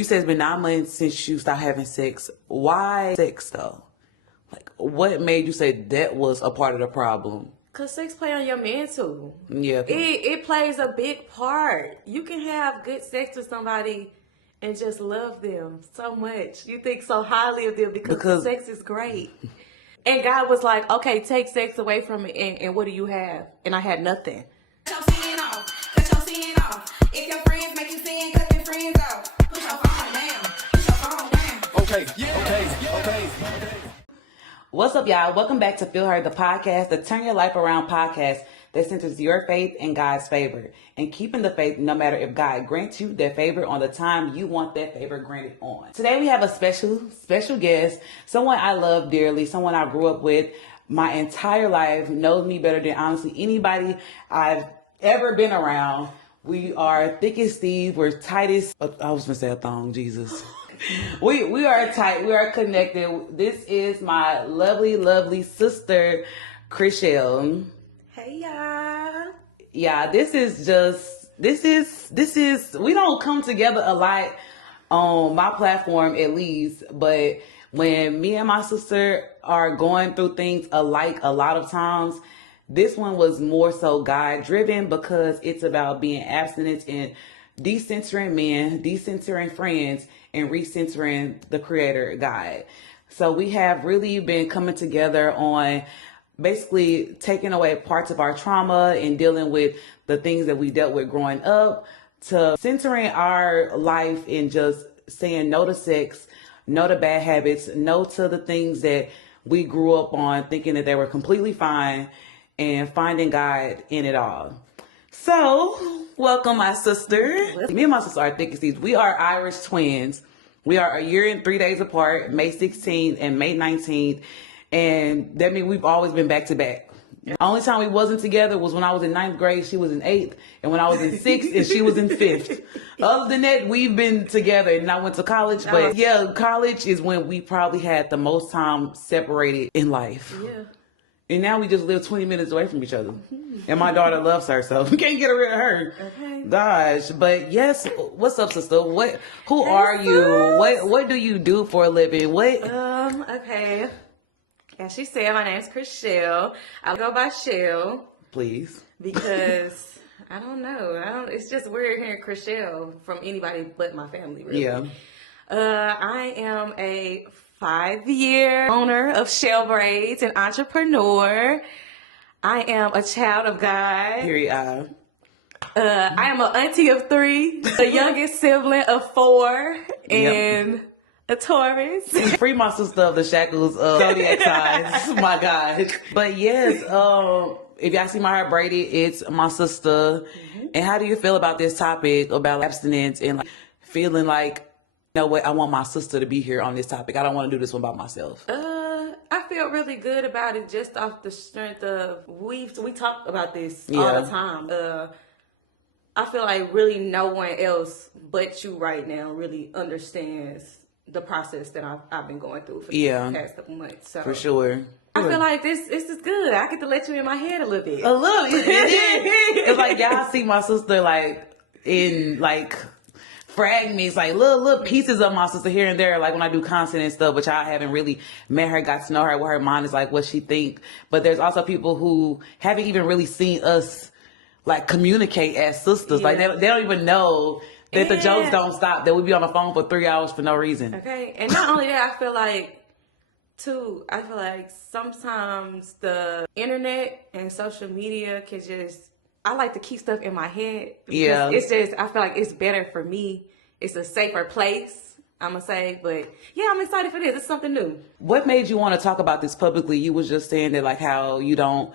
You said it's been 9 months since you stopped having sex. Why sex though? Like, what made you say that was a part of the problem? Cause sex play on your mental. Yeah. It plays a big part. You can have good sex with somebody and just love them so much. You think so highly of them because sex is great. And God was like, okay, take sex away from me, and what do you have? And I had nothing. Cut your sin off. Cut your sin off. If your friends make you sin, cut their friends off. Put your phone down. Put your phone down. Okay. What's up, y'all? Welcome back to Feel Her, the podcast, the Turn Your Life Around podcast that centers your faith in God's favor and keeping the faith no matter if God grants you that favor on the time you want that favor granted on. Today we have a special guest, someone I love dearly, someone I grew up with my entire life, knows me better than honestly anybody I've ever been around. We are thick as thieves. We're tight as, I was gonna say a thong, Jesus. We are tight. We are connected. This is my lovely sister, Chriselle. Hey, y'all. Yeah, this is, we don't come together a lot on my platform at least, but when me and my sister are going through things alike a lot of times, this one was more so God driven because it's about being abstinent and decentering men, decentering friends, and recentering the Creator God. So we have really been coming together on basically taking away parts of our trauma and dealing with the things that we dealt with growing up, to centering our life and just saying no to sex, no to bad habits, no to the things that we grew up on thinking that they were completely fine, and finding God in it all. So, welcome my sister. Me and my sister are thick as thieves. We are Irish twins. We are a year and 3 days apart, May 16th and May 19th. And that means we've always been back to back. The only time we wasn't together was when I was in 9th grade, she was in 8th, and when I was in 6th and she was in 5th. Other than that, we've been together, and I went to college. But yeah, college is when we probably had the most time separated in life. Yeah. And now we just live 20 minutes away from each other. And my daughter loves her, so we can't get rid of her. Okay. Gosh. But yes, what's up, sister? Who are you? What do you do for a living? Okay. As she said, my name's Chriselle. I go by Shell. Please. Because I don't know. It's just weird hearing Chriselle from anybody but my family, really. Yeah. I am a 5-year owner of Shell Braids, an entrepreneur. I am a child of God. Period. I am an auntie of 3, the youngest sibling of 4, and a Taurus. Free my sister of the shackles of zodiac signs. My God. But yes, if y'all see my hair braided, it's my sister. Mm-hmm. And how do you feel about this topic about abstinence and like feeling like, you know what, I want my sister to be here on this topic. I don't want to do this one by myself. I feel really good about it just off the strength of we talk about this all the time. I feel like really no one else but you right now really understands the process that I've been going through for the past couple months. So for sure. I feel like this is good. I get to let you in my head a little bit. A little. It's like y'all see my sister like in like fragments, like little pieces of my sister here and there, like when I do content and stuff, which I haven't really met her, got to know her, what her mind is like, what she think. But there's also people who haven't even really seen us like communicate as sisters. Like they don't even know that the jokes don't stop, that we be on the phone for 3 hours for no reason. Okay. And not only that, I feel like sometimes the internet and social media can I like to keep stuff in my head. It's I feel like it's better for me. It's a safer place, I'm going to say. But yeah, I'm excited for this. It's something new. What made you want to talk about this publicly? You was just saying that like how you don't,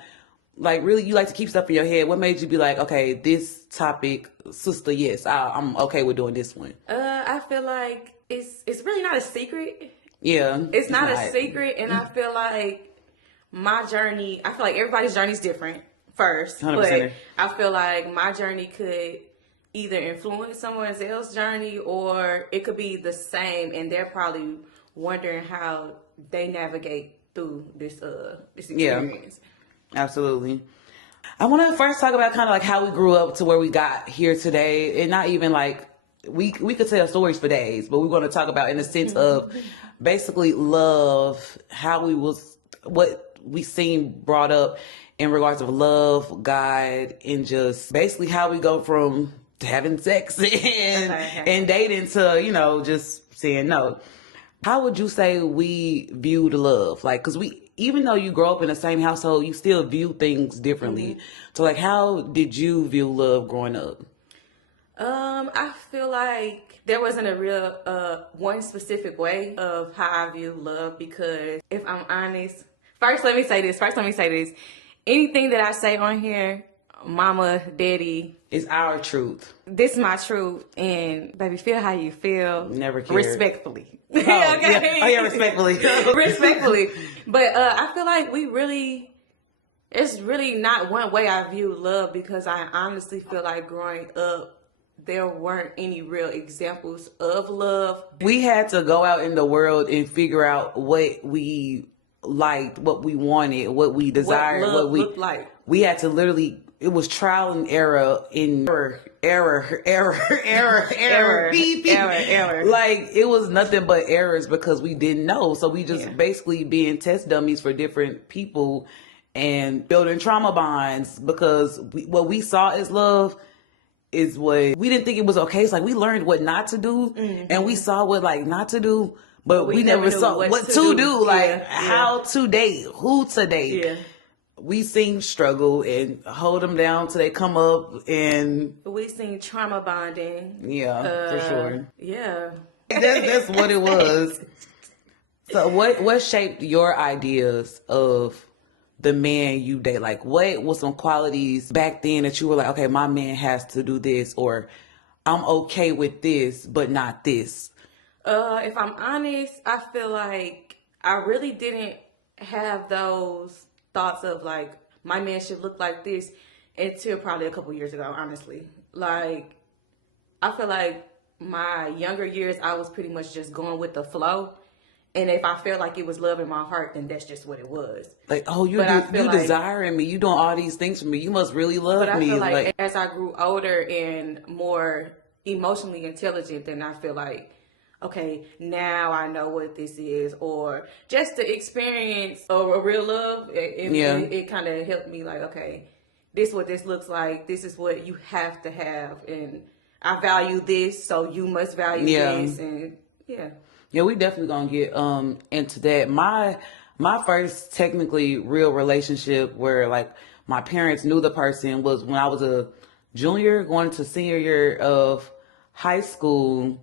like really you like to keep stuff in your head. What made you be like, okay, this topic, sister, yes, I'm okay with doing this one? I feel like it's really not a secret. Yeah. It's not a secret. And I feel like my journey, I feel like everybody's journey is different. First, 100%. But I feel like my journey could either influence someone else's journey or it could be the same, and they're probably wondering how they navigate through this experience. Yeah, absolutely. I want to first talk about kind of like how we grew up to where we got here today, and not even like we could tell stories for days, but we're going to talk about in the sense of basically love, how what we seen brought up in regards of love, God, and just basically how we go from having sex and dating to, just saying no. How would you say we viewed love? Like, because even though you grow up in the same household, you still view things differently. So, like, how did you view love growing up? I feel like there wasn't a real one specific way of how I view love, because if I'm honest, first let me say this. Anything that I say on here, mama, daddy, It's our truth. this is my truth, and baby, feel how you feel. Never cared. Respectfully. Oh, yeah, respectfully. Respectfully. But I feel like it's really not one way I view love, because I honestly feel like growing up, there weren't any real examples of love. We had to go out in the world and figure out what we liked, what we wanted, what we desired, what love looked like. We had to literally, it was trial and error beep. Like, it was nothing but errors because we didn't know. So we just basically being test dummies for different people and building trauma bonds, because what we saw as love is what we didn't think it was okay. It's like we learned what not to do, and we saw what like not to do, but we never saw what to do. Like how to date, who to date. Yeah. We seen struggle and hold them down till they come up, and we seen trauma bonding. Yeah, for sure. Yeah, that's what it was. So what shaped your ideas of the man you date? Like, what was some qualities back then that you were like, okay, my man has to do this, or I'm okay with this, but not this? If I'm honest, I feel like I really didn't have those thoughts of like, my man should look like this until probably a couple years ago, honestly. Like, I feel like my younger years, I was pretty much just going with the flow. And if I felt like it was love in my heart, then that's just what it was. Like, oh, you desiring me. You doing all these things for me. You must really love me. But I feel like as I grew older and more emotionally intelligent, then I feel like, okay, now I know what this is. Or just the experience of a real love, it kind of helped me like, okay, this is what this looks like. This is what you have to have. And I value this, so you must value this. And yeah, we definitely gonna get into that. My first technically real relationship where like my parents knew the person was when I was a junior going to senior year of high school.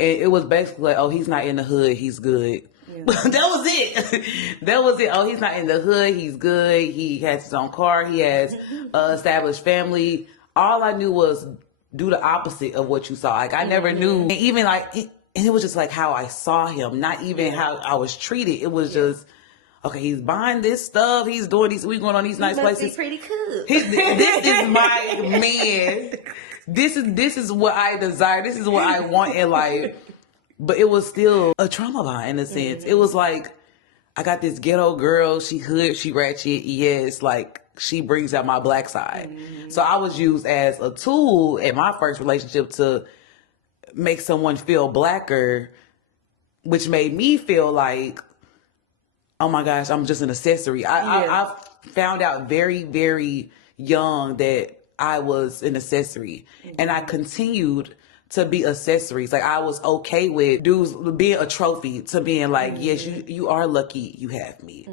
And it was basically like, oh, he's not in the hood, he's good. Yeah. That was it. That was it. Oh, he's not in the hood, he's good. He has his own car. He has established family. All I knew was do the opposite of what you saw. Like, I never knew. And even like, and it was just like how I saw him, not even how I was treated. It was just, okay, he's buying this stuff. He's doing these, we going on these nice places. Be pretty cool. This is my man. This is what I desire. This is what I want in life. But it was still a trauma bond in a sense. It was like, I got this ghetto girl. She hood, she ratchet. Yes, like she brings out my black side. So I was used as a tool in my first relationship to make someone feel blacker, which made me feel like, oh my gosh, I'm just an accessory. I found out very, very young that I was an accessory, and I continued to be accessories. Like, I was okay with dudes being a trophy to being like, yes, you are lucky you have me.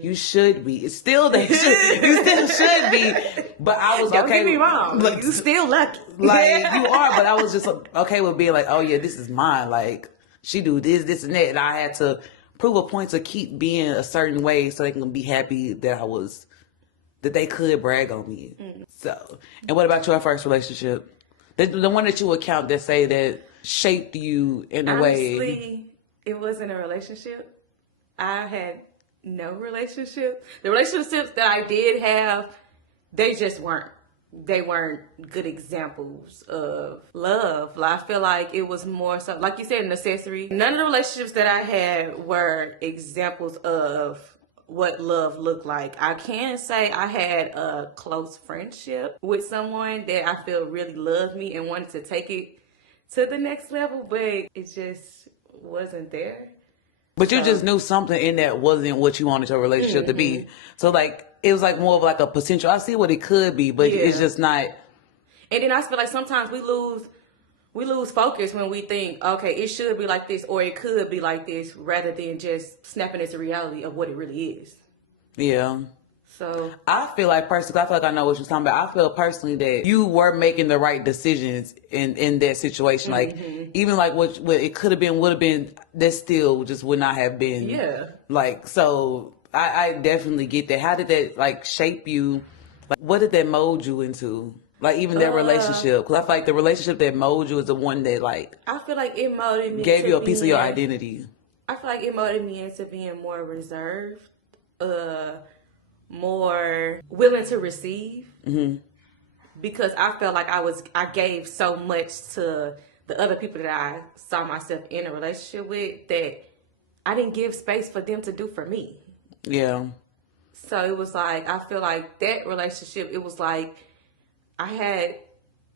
You should be. It's still that you still should be. But I was Don't okay. Get me wrong. Like, you still lucky. Like, you are, but I was just okay with being like, oh yeah, this is mine. Like, she do this, and that. And I had to prove a point to keep being a certain way so they can be happy that they could brag on me. So, and what about your first relationship? The one that you would count that say that shaped you in a way. Honestly, it wasn't a relationship. I had no relationship. The relationships that I did have, they just weren't. They weren't good examples of love. I feel like it was more so, like you said, an accessory. None of the relationships that I had were examples of what love looked like. I can say I had a close friendship with someone that I feel really loved me and wanted to take it to the next level, but it just wasn't there. But you just knew something in that wasn't what you wanted your relationship to be. So like it was like more of like a potential. I see what it could be, but it's just not. And then I feel like sometimes we lose focus when we think, okay, it should be like this or it could be like this, rather than just snapping into reality of what it really is. Yeah. So I feel like personally, I feel like I know what you're talking about. I feel personally that you were making the right decisions in that situation. Like even like what it could have been, would have been, that still just would not have been. Yeah. Like, so I definitely get that. How did that like shape you? Like, what did that mold you into? Like even that relationship? Because I feel like the relationship that molded you is the one that like I feel like it molded me. Gave you a piece of your identity. I feel like it molded me into being more reserved, more willing to receive. Because I felt like I gave so much to the other people that I saw myself in a relationship with that I didn't give space for them to do for me. Yeah. So it was like, I feel like that relationship, it was like I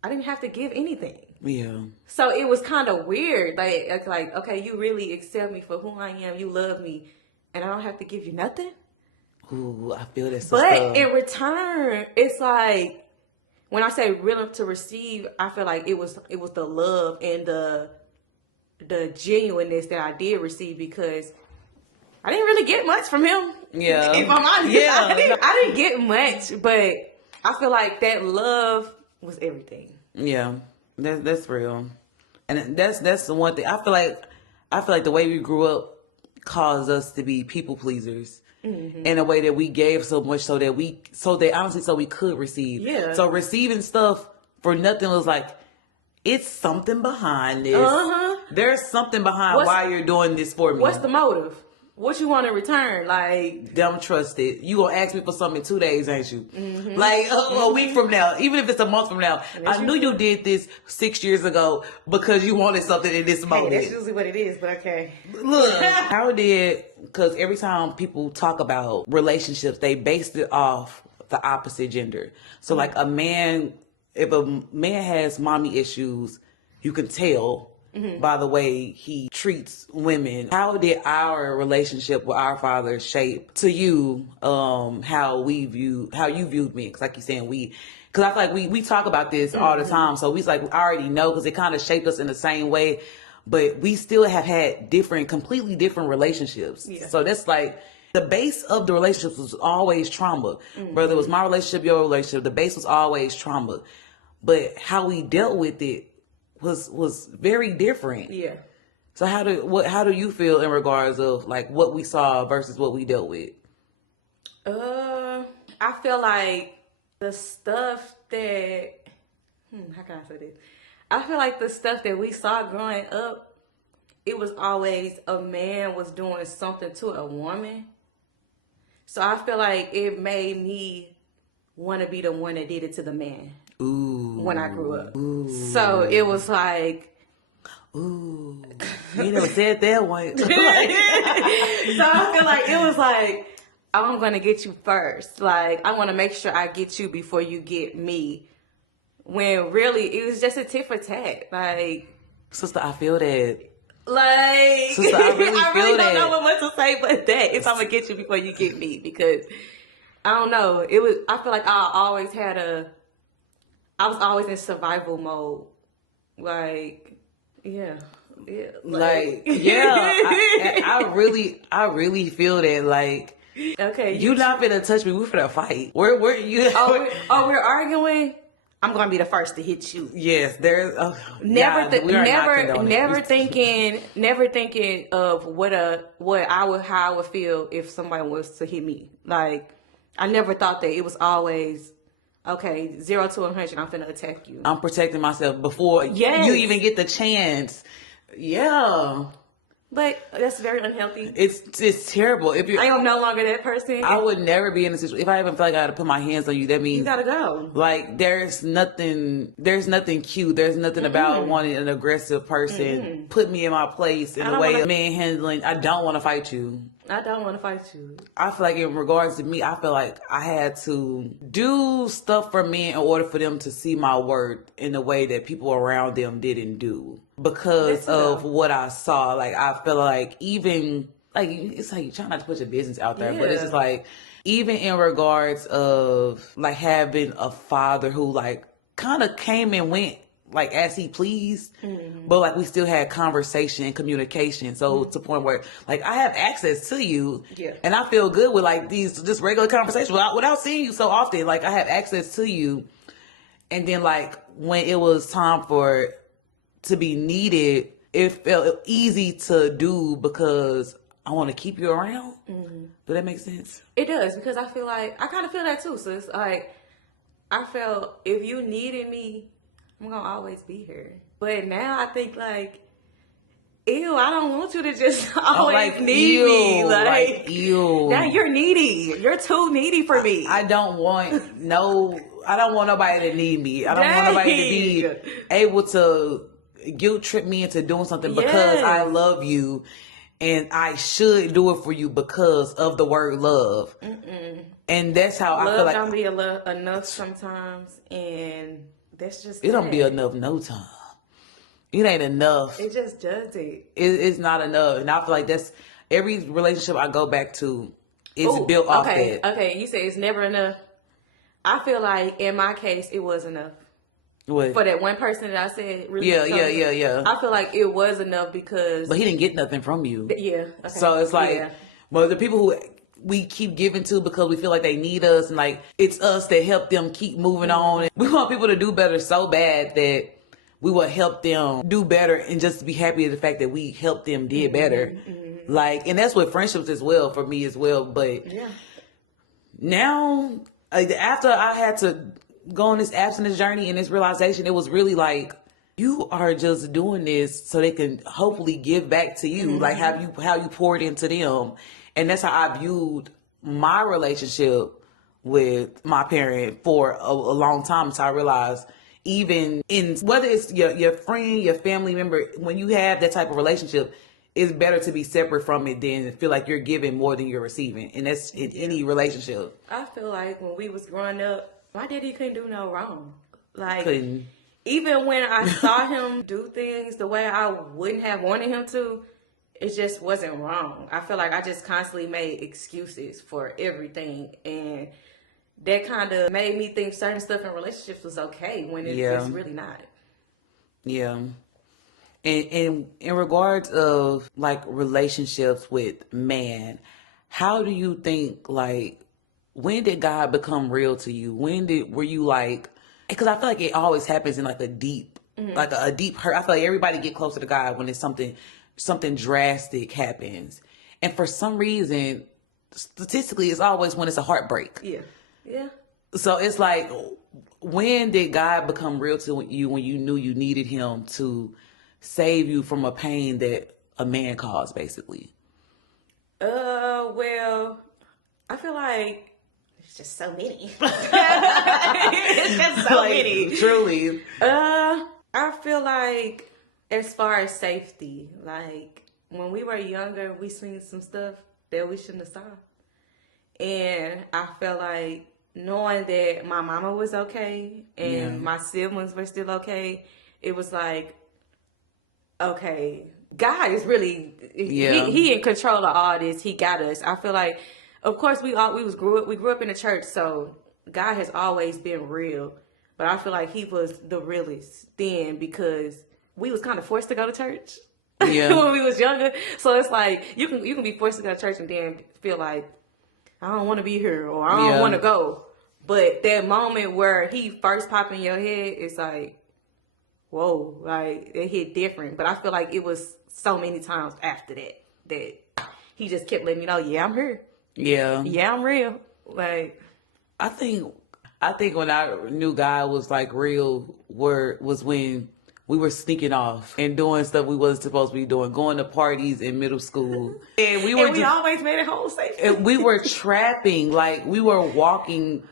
didn't have to give anything. Yeah. So it was kind of weird. Like, okay, you really accept me for who I am. You love me. And I don't have to give you nothing. Ooh, I feel that. But in return, it's like, when I say willing to receive, I feel like it was the love and the genuineness that I did receive, because I didn't really get much from him. Yeah. If I'm honest. Yeah. I didn't get much, but I feel like that love was everything. Yeah. That's real. And that's the one thing. I feel like the way we grew up caused us to be people pleasers. In a way that we gave so much so that we could receive. Yeah. So receiving stuff for nothing was like, it's something behind this. There's something behind why you're doing this for me. What's the motive? What you want in return? Like, don't trust it. You gonna ask me for something in 2 days, ain't you? Like a week from now, even if it's a month from now. I knew you did this 6 years ago because you wanted something in this moment. That's usually what it is, but okay. Look, because every time people talk about relationships, they based it off the opposite gender. So like if a man has mommy issues, you can tell by the way he treats women. How did our relationship with our father shape to you how you viewed me? Because like you're saying, because I feel like we talk about this all the time. So we like, I already know, because it kind of shaped us in the same way. But we still have had completely different relationships. Yeah. So that's like, the base of the relationships was always trauma. Whether it was my relationship, your relationship, the base was always trauma. But how we dealt with it was very different. Yeah. So how do you feel in regards of like what we saw versus what we dealt with? I feel like the stuff that how can I say this? I feel like the stuff that we saw growing up, it was always a man was doing something to a woman. So I feel like it made me want to be the one that did it to the man. Ooh. When I grew up. Ooh. So it was like, ooh, you never said that one. So I feel like it was like, I'm going to get you first. Like, I want to make sure I get you before you get me. When really, it was just a tit for tat. Like, sister, I feel that. Like, sister, I really I feel really that. don't know what to say but that. If I'm going to get you before you get me. Because, I don't know. I feel like I was always in survival mode. Like, yeah. Yeah. Like, yeah. I really feel that. Like, okay. You not finna touch me. We're finna fight. Where you? We're arguing. I'm gonna be the first to hit you. Yes, there's never thinking of how I would feel if somebody was to hit me. Like, I never thought that. It was always, okay, 0 to 100, I'm finna attack you. I'm protecting myself before you even get the chance. Yeah. But that's very unhealthy. It's terrible. If I am no longer that person. I would never be in a situation. If I even feel like I got to put my hands on you, that means you gotta go. Like there's nothing cute. There's nothing about wanting an aggressive person put me in my place in a way of manhandling. I don't want to fight you. I don't want to fight you. I feel like in regards to me, I feel like I had to do stuff for men in order for them to see my worth in a way that people around them didn't do. because Listen of though. what I saw. Like, I feel like even, like, it's like you try not to put your business out there, but it's just Yeah. like, even in regards of like having a father who like kind of came and went like as he pleased, but like we still had conversation and communication. So to the point where like I have access to you, Yeah. and I feel good with like these just regular conversations without seeing you so often. Like I have access to you, and then like when it was time for to be needed, it felt easy to do because I want to keep you around. Does that make sense? It does, because I feel like I kind of feel that too, sis. Like I felt if you needed me, I'm gonna always be here. But now I think like, ew, I don't want you to just always like, need me. ew, like, ew. Now you're needy. You're too needy for me. I don't want nobody to need me. I don't want nobody to be Dang. able to guilt trip me into doing something because I Yes. love you and I should do it for you because of the word love. And that's how I feel Love like don't be enough sometimes, and that's just it don't be that. enough no time. It ain't enough. It just doesn't. It's not enough. And I feel like that's every relationship I go back to is Ooh, built off okay, that. okay. You say it's never enough. I feel like in my case, it was enough. What? For that one person that I said, really Yeah. I feel like it was enough because, But he didn't get nothing from you. yeah. Okay. So it's like, yeah. well, the people who we keep giving to because we feel like they need us and like it's us that help them keep moving on. And we want people to do better so bad that we will help them do better and just be happy at the fact that we helped them did better. Like, and that's with friendships as well for me as well. But Yeah. now, after I had to go on this abstinence journey and this realization, it was really like, you are just doing this so they can hopefully give back to you, like how you poured into them. And that's how I viewed my relationship with my parent for a long time. So I realized even in whether it's your friend, your family member, when you have that type of relationship, it's better to be separate from it than feel like you're giving more than you're receiving. And that's in any relationship. I feel like when we was growing up, my daddy couldn't do no wrong. Like, Couldn't. even when I saw him do things the way I wouldn't have wanted him to, it just wasn't wrong. I feel like I just constantly made excuses for everything, and that kind of made me think certain stuff in relationships was okay when it's just really not. Yeah. And in regards of like relationships with man, how do you think, like, when did God become real to you? Were you like, because I feel like it always happens in like a deep, like a deep hurt. I feel like everybody get closer to God when it's something drastic happens. And for some reason, statistically, it's always when it's a heartbreak. Yeah. Yeah. So it's like, when did God become real to you when you knew you needed him to save you from a pain that a man caused, basically? Well, I feel like it's just so many. It's just so Like, many. Truly. I feel like as far as safety, like when we were younger, we seen some stuff that we shouldn't have saw. And I felt like knowing that my mama was okay and my siblings were still okay, it was like, okay, God is really he in control of all this. He got us. I feel like, of course, we grew up in the church, so God has always been real. But I feel like he was the realest then because we was kind of forced to go to church when we was younger. So it's like you can be forced to go to church and then feel like, I don't want to be here or I don't want to go. But that moment where he first popped in your head, it's like, whoa, like it hit different. But I feel like it was so many times after that he just kept letting me know, yeah, I'm here. Yeah. Yeah, I'm real. Like, I think when I knew God was like real was when we were sneaking off and doing stuff we wasn't supposed to be doing, going to parties in middle school. And we always made it home safe. and we were trapping, like we were walking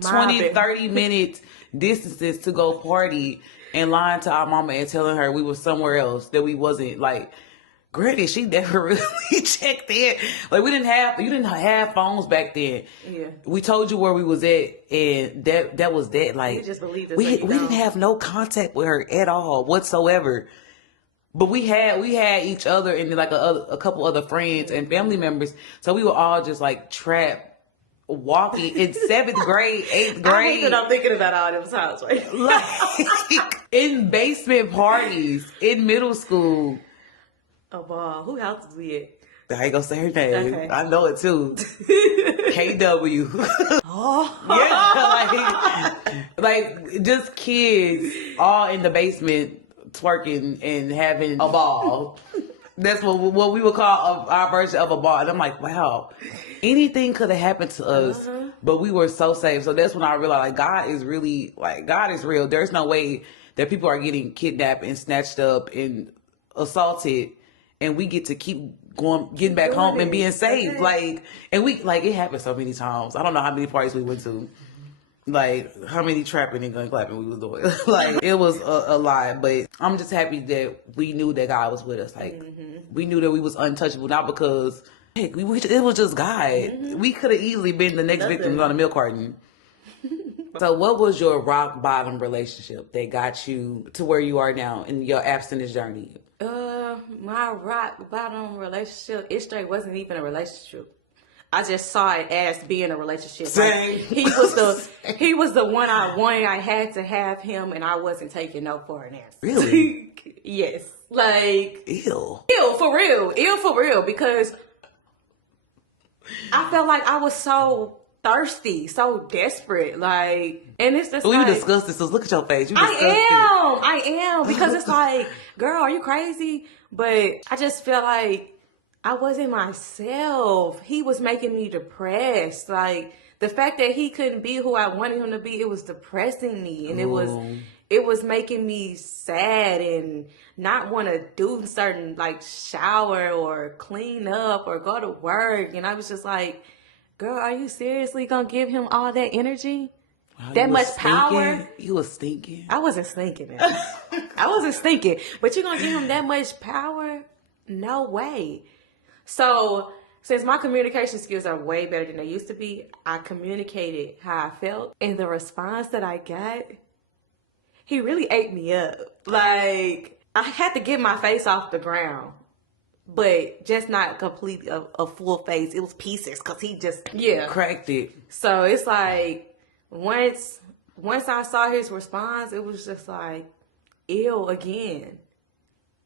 20, Mobbing. 30 minute distances to go party and lying to our mama and telling her we were somewhere else, that we wasn't. Like, granted, she never really checked in. Like, you didn't have phones back then. Yeah. We told you where we was at, and that was that. Like, You just believed us we so you didn't don't. have no contact with her at all whatsoever. But we had each other and like a couple other friends and family members. So we were all just like trapped walking in 7th grade, 8th grade. I hate that I'm thinking about all them times right now. Like in basement parties in middle school. Who house was we at? I ain't gonna say her name. Okay. I know it too. KW. Yeah, like just kids all in the basement twerking and having a ball. That's what we would call our version of a ball. And I'm like, wow, anything could have happened to us, but we were so safe. So that's when I realized, like, God is real. There's no way that people are getting kidnapped and snatched up and assaulted, and we get to keep getting back home and being safe. Like, and it happened so many times. I don't know how many parties we went to. Like, how many trapping and gun clapping we was doing. Like, it was a lot. But I'm just happy that we knew that God was with us. Like, we knew that we was untouchable. Not because, heck, it was just God. We could have easily been the next victims on a milk carton. So what was your rock bottom relationship that got you to where you are now in your abstinence journey? My rock bottom relationship, it straight wasn't even a relationship. I just saw it as being a relationship. Same. Like, he was the one I wanted. I had to have him, and I wasn't taking no for an answer. Really? Yes. Like, Ew. Ew, for real. Because I felt like I was so thirsty, so desperate. Like, and it's just you discussed this, so look at your face. You discussed I am. Because it's like, girl, are you crazy? But I just feel like I wasn't myself. He was making me depressed. Like, the fact that he couldn't be who I wanted him to be, it was depressing me. And it was making me sad and not want to do certain, like, shower or clean up or go to work. And I was just like, girl, are you seriously going to give him all that energy? Wow, that much power? You was stinking. I wasn't stinking, man. I wasn't stinking. But you're going to give him that much power? No way. So, since my communication skills are way better than they used to be, I communicated how I felt. And the response that I got, he really ate me up. Like, I had to get my face off the ground. But just not completely a full face. It was pieces because he just, cracked it. So, it's like, once I saw his response, it was just like, ew, again.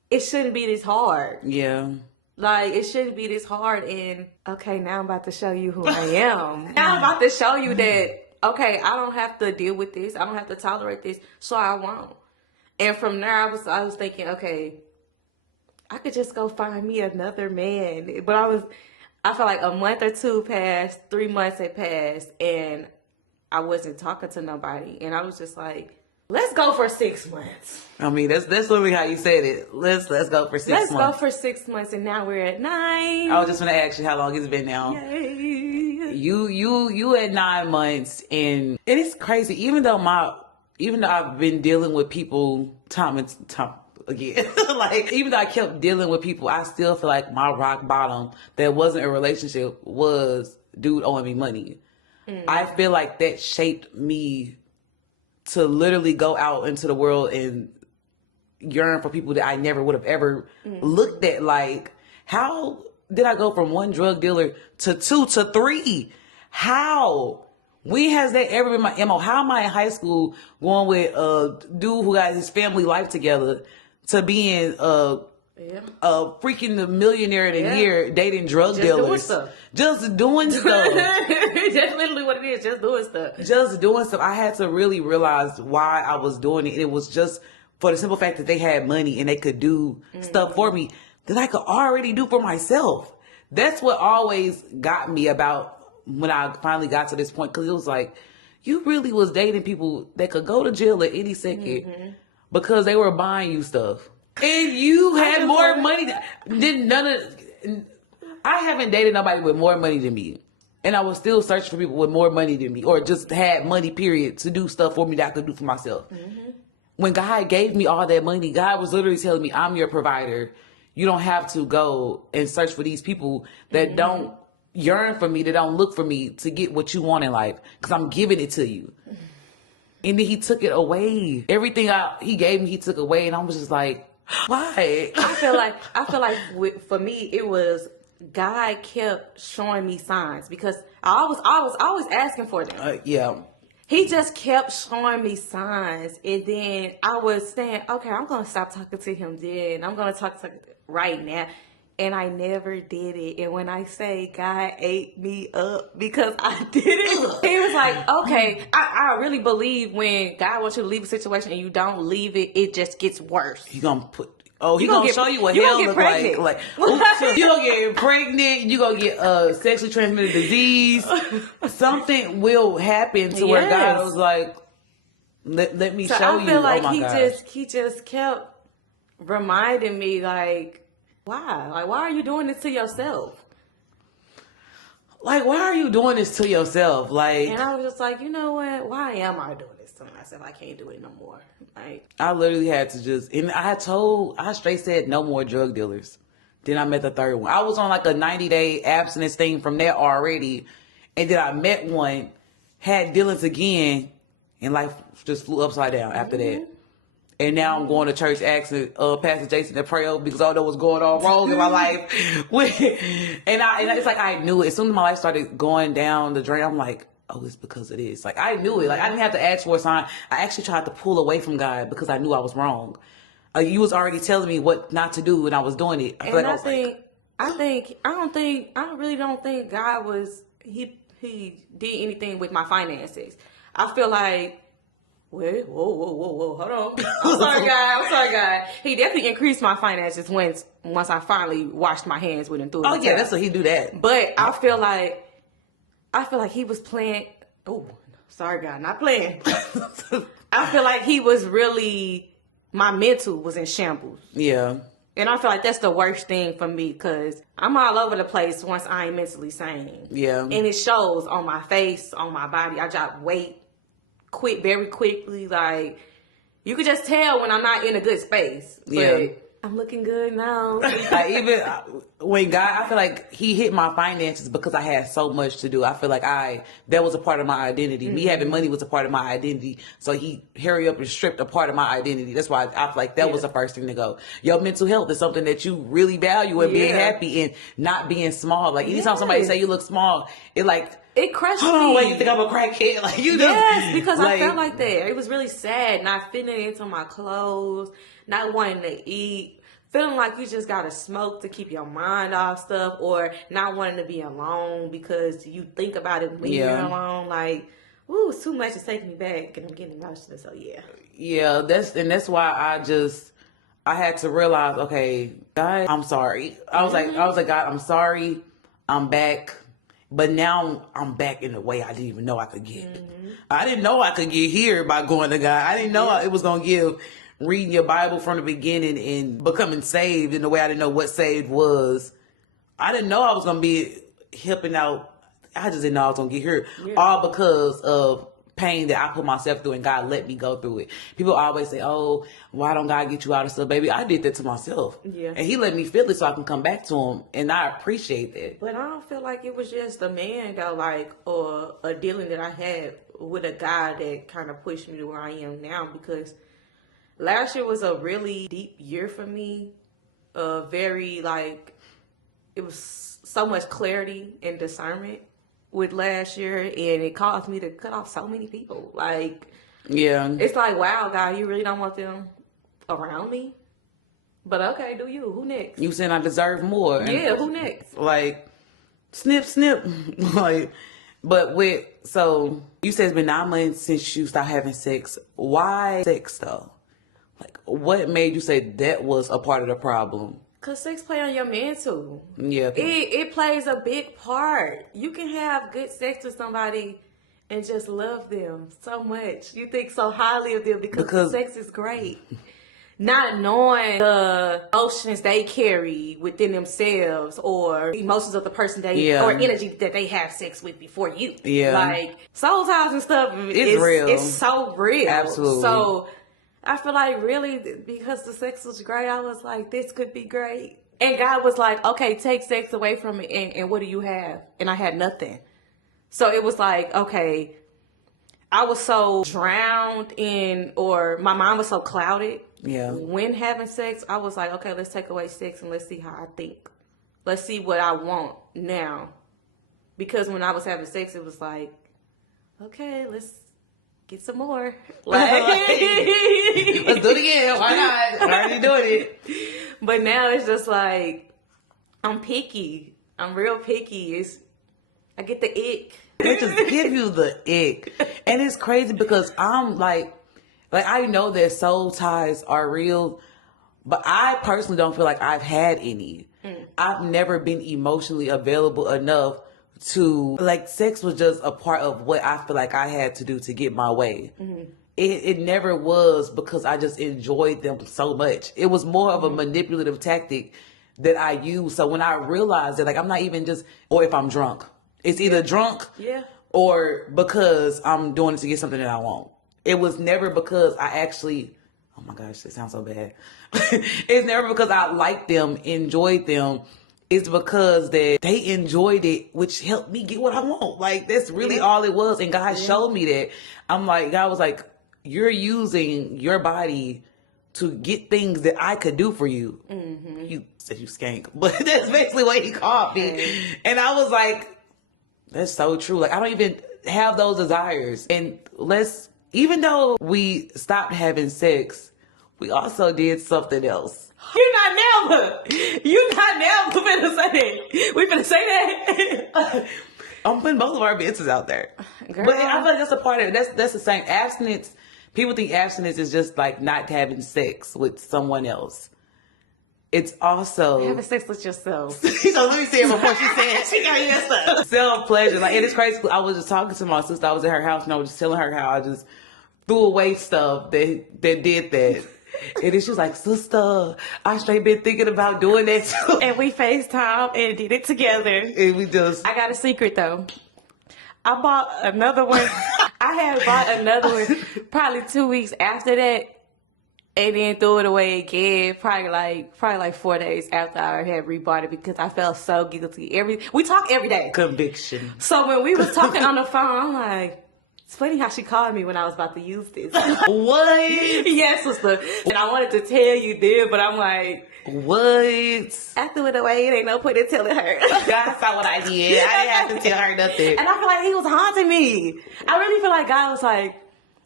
It shouldn't be this hard. Yeah. Like, it shouldn't be this hard. And, okay, now I'm about to show you who I am. Now I'm about to show you that, okay, I don't have to deal with this. I don't have to tolerate this. So I won't. And from there, I was thinking, okay, I could just go find me another man. But I felt like a month or two passed, 3 months had passed, and I wasn't talking to nobody. And I was just like, let's go for 6 months. I mean, that's literally how you said it. Let's go for 6 months. Let's go for 6 months, and now we're at 9. I was just gonna ask you how long it's been now. Yay. You at 9 months, and it's crazy. Even though I've been dealing with people time again, like even though I kept dealing with people, I still feel like my rock bottom that wasn't a relationship was dude owing me money. I feel like that shaped me to literally go out into the world and yearn for people that I never would have ever looked at. Like, how did I go from one drug dealer to 2 to 3? How? When has that ever been my MO? How am I in high school going with a dude who got his family life together to being a freaking millionaire in a year dating drug dealers? Just doing stuff. That's literally what it is. Just doing stuff. Just doing stuff. I had to really realize why I was doing it. It was just for the simple fact that they had money and they could do stuff for me that I could already do for myself. That's what always got me about when I finally got to this point. Because it was like, you really was dating people that could go to jail at any second because they were buying you stuff. And you had more money than I haven't dated nobody with more money than me. And I was still searching for people with more money than me, or just had money, period, to do stuff for me that I could do for myself. When God gave me all that money, God was literally telling me, I'm your provider. You don't have to go and search for these people that don't yearn for me, that don't look for me to get what you want in life, because I'm giving it to you. And then he took it away. Everything he gave me, he took away. And I was just like, Why? I feel like for me it was God kept showing me signs because I was always asking for them. Yeah. He just kept showing me signs, and then I was saying, okay, I'm gonna stop talking to him. Then I'm gonna talk to him right now. And I never did it. And when I say God ate me up because I did it, he was like, okay, I really believe when God wants you to leave a situation and you don't leave it, it just gets worse. He gonna put. Oh, he You gonna gonna show get- you what you hell gonna get look pregnant. like. Like you gonna get pregnant. You gonna get sexually transmitted disease. Something will happen to where God Yes. was like, let me So show I you. feel like oh my gosh. he just kept reminding me like, why? Like, why are you doing this to yourself? Like, why are you doing this to yourself? Like, And I was just like, you know what? Why am I doing this to myself? I can't do it no more. Like, I literally had to just, and I straight said no more drug dealers. Then I met the third one. I was on like a 90-day abstinence thing from there already. And then I met one, had dealings again, and life just flew upside down after that. And now I'm going to church asking Pastor Jason to pray over because I don't know what's going on wrong in my life. and it's like I knew it. As soon as my life started going down the drain, I'm like, oh, it's because of this. Like I knew it. Like I didn't have to ask for a sign. I actually tried to pull away from God because I knew I was wrong. You was already telling me what not to do when I was doing it. and I really don't think God was, he did anything with my finances. I feel like, whoa, hold on. I'm sorry, God. He definitely increased my finances once I finally washed my hands with him through. Oh yeah, that's what he do that. But I feel like he was playing. Oh, sorry, God, not playing. I feel like he was really, my mental was in shambles. Yeah. And I feel like that's the worst thing for me because I'm all over the place once I ain't mentally sane. Yeah. And it shows on my face, on my body. I drop weight very quickly. Like, you could just tell when I'm not in a good space. But Yeah. I'm looking good now. When God, I feel like he hit my finances because I had so much to do. I feel like that was a part of my identity. Me having money was a part of my identity. So he hurry up and stripped a part of my identity. That's why I feel like that was the first thing to go. Your mental health is something that you really value and being happy and not being small. Like anytime somebody say you look small, It crushed me. hold on, wait, you think I'm a crackhead? Like you just, yes, because I felt like that. It was really sad, not fitting into my clothes, not wanting to eat, feeling like you just gotta smoke to keep your mind off stuff, or not wanting to be alone because you think about it when you're alone. Like, ooh, it's too much to take me back, and I'm getting emotional. So yeah. Yeah, that's why I had to realize, okay, God, I'm sorry. I was like, God, I'm sorry. I'm back. But now I'm back in a way I didn't even know I could get. I didn't know I could get here by going to God. I didn't know it was going to give reading your Bible from the beginning and becoming saved in the way I didn't know what saved was. I didn't know I was going to be helping out. I just didn't know I was going to get here. All because of pain that I put myself through and God let me go through it. People always say, oh, why don't God get you out of stuff? Baby, I did that to myself. Yeah. And he let me feel it so I can come back to him. And I appreciate that. But I don't feel like it was just a man though, like, or a dealing that I had with a guy that kind of pushed me to where I am now, because last year was a really deep year for me. Very, like, it was so much clarity and discernment with last year, and it caused me to cut off so many people. Like, Yeah. it's like, wow, God, you really don't want them around me? But okay, do you? Who next? You saying I deserve more. Yeah, who next? Like, snip, snip. Like, but so you said it's been 9 months since you stopped having sex. Why sex though? Like, what made you say that was a part of the problem? Cause sex play on your mental. Yeah. It plays a big part. You can have good sex with somebody and just love them so much. You think so highly of them because sex is great. Not knowing the emotions they carry within themselves, or emotions of the person or energy that they have sex with before you. Yeah. Like soul ties and stuff. It's real. It's so real. Absolutely. So I feel like really because the sex was great, I was like, this could be great. And God was like, okay, take sex away from me, and what do you have? And I had nothing. So it was like, okay, I was so drowned in, or my mind was so clouded Yeah. When having sex, I was like, okay, let's take away sex and let's see how I think. Let's see what I want now. Because when I was having sex, it was like, okay, let's get some more. Like, let's do it again. Why not? I'm already doing it. But now it's just like, I'm picky. I'm real picky. I get the ick. They just give you the ick. And it's crazy because I'm like I know that soul ties are real, but I personally don't feel like I've had any. I've never been emotionally available enough to, like, sex was just a part of what I feel like I had to do to get my way. It never was because I just enjoyed them so much. It was more of a manipulative tactic that I use. So when I realized that, like, I'm not even just, or if I'm drunk, it's either drunk or because I'm doing it to get something that I want. It was never because I actually, oh my gosh, it sounds so bad. It's never because I liked them, enjoyed them. It's because that they enjoyed it, which helped me get what I want. Like, that's really all it was. And God showed me that. I'm like, God was like, you're using your body to get things that I could do for you. You said you skank, but that's basically what he called me. And I was like, that's so true. Like, I don't even have those desires. And even though we stopped having sex, we also did something else. You're not never finna say that. We finna say that. I'm putting both of our business out there. Girl. But I feel like that's a part of it. That's the same. Abstinence, people think abstinence is just like not having sex with someone else. It's also having sex with yourself. So let me say it before she said she got messed up. Self-pleasure. Like, and it's crazy. I was just talking to my sister. I was at her house and I was just telling her how I just threw away stuff that did that. And then she was like, sister, I straight been thinking about doing that too. And we FaceTime and did it together. And we just... I got a secret though. I bought another one. I had bought another one probably 2 weeks after that. And then threw it away again, probably like 4 days after I had rebought it because I felt so guilty. We talk every day. Conviction. So when we was talking on the phone, I'm like, it's funny how she called me when I was about to use this. What? Yes, sister. And I wanted to tell you then, but I'm like, what? I threw it away. It ain't no point in telling her. God saw what I did. I didn't have to tell her nothing. And I feel like he was haunting me. I really feel like God was like,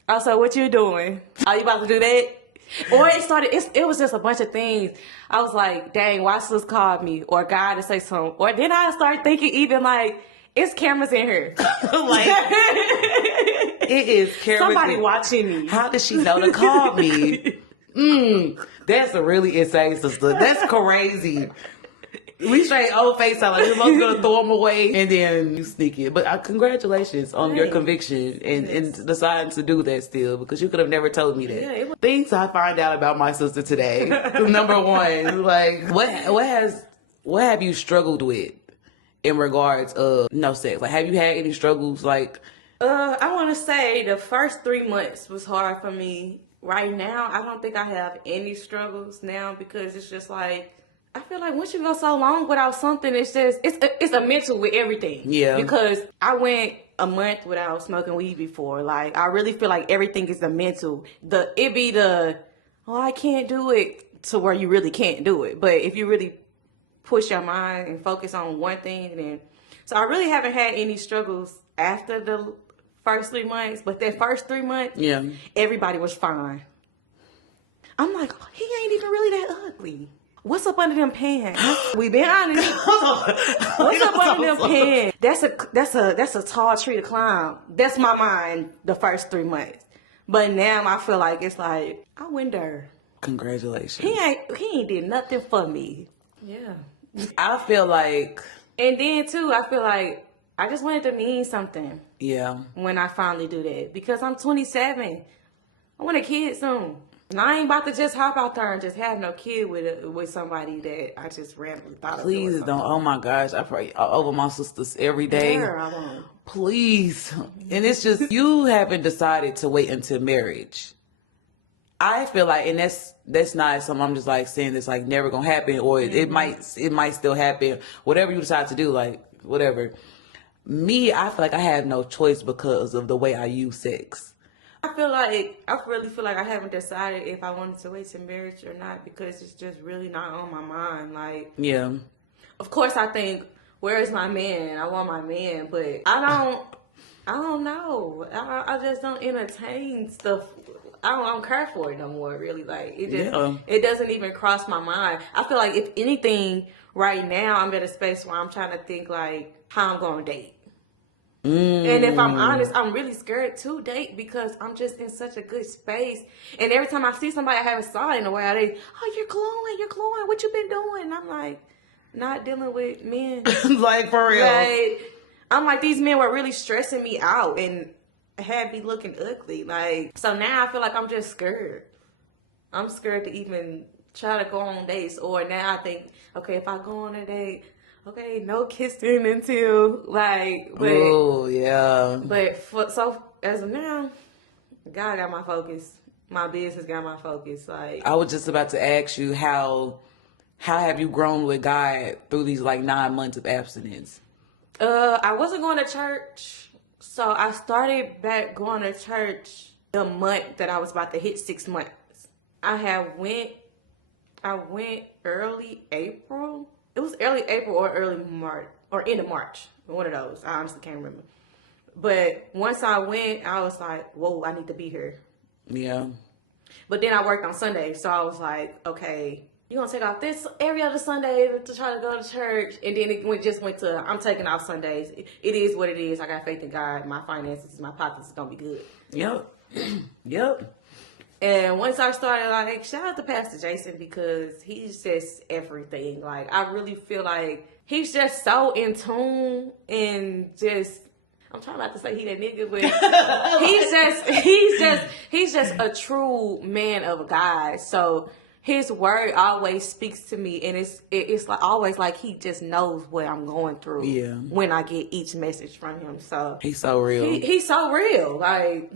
oh, so what you doing? Are you about to do that? Or it was just a bunch of things. I was like, dang, why sis called me? Or God to say something. Or then I started thinking even like, it's cameras in here. Like, it is cameras. Somebody watching me. How did she know to call me? That's really insane, sister. That's crazy. We straight old face out like we're both gonna throw them away and then you sneak it. But congratulations on your conviction and deciding to do that still, because you could have never told me that. Things I find out about my sister today. Number one, like what have you struggled with in regards of no sex? Like, have you had any struggles? Like, I want to say the first 3 months was hard for me. Right now, I don't think I have any struggles now because it's just like, I feel like once you go so long without something, it's a mental with everything. Yeah. Because I went a month without smoking weed before. Like, I really feel like everything is the mental. I can't do it to where you really can't do it. But if you really push your mind and focus on one thing, then... So I really haven't had any struggles after the first 3 months. But that first 3 months, everybody was fine. I'm like, oh, he ain't even really that ugly. What's up under them pants? We been honest. What's up under them pants? That's a tall tree to climb. That's my mind the first 3 months. But now I feel like it's like, I wonder. Congratulations. He ain't did nothing for me. Yeah. I feel like, and then too, I feel like I just wanted to mean something. Yeah. When I finally do that, because I'm 27, I want a kid soon. And I ain't about to just hop out there and just have no kid with somebody that I just randomly thought of. Please don't. Oh my gosh, I pray over my sisters every day. Girl, I won't. Please. And it's just, you haven't decided to wait until marriage. I feel like, and that's not something I'm just like saying that's like never gonna happen, or it might still happen. Whatever you decide to do, like whatever. Me, I feel like I have no choice because of the way I use sex. I really feel like I haven't decided if I wanted to wait to marriage or not because it's just really not on my mind. Like, Yeah. of course, I think, where is my man? I want my man, but I don't know. I just don't entertain stuff. I don't care for it no more. Really, like it doesn't even cross my mind. I feel like if anything, right now I'm at a space where I'm trying to think like how I'm going to date. And if I'm honest, I'm really scared to date because I'm just in such a good space. And every time I see somebody I haven't saw in a while, you're glowing, what you been doing? And I'm like, not dealing with men. Like, for real. Like, I'm like, these men were really stressing me out and had me looking ugly. Like, so now I feel like I'm just scared. I'm scared to even try to go on dates. Or now I think, okay, if I go on a date, okay, no kissing until like, but oh yeah. But so as of now, God got my focus. My business got my focus. Like, I was just about to ask you how have you grown with God through these like 9 months of abstinence? I wasn't going to church, so I started back going to church the month that I was about to hit 6 months. I went early April. It was early April or early March or end of March. One of those. I honestly can't remember. But once I went, I was like, whoa, I need to be here. Yeah. But then I worked on Sunday, so I was like, okay, you're going to take off this every other Sunday to try to go to church. And then it just went to, I'm taking off Sundays. It is what it is. I got faith in God. My finances, my pockets is going to be good. Yep. Yep. And once I started, like, shout out to Pastor Jason because he's just everything. Like, I really feel like he's just so in tune and just, I'm trying not to say he that nigga, but he's just a true man of God. So his word always speaks to me, and it's like always like he just knows what I'm going through. Yeah. When I get each message from him, so He's so real. He's so real. Like,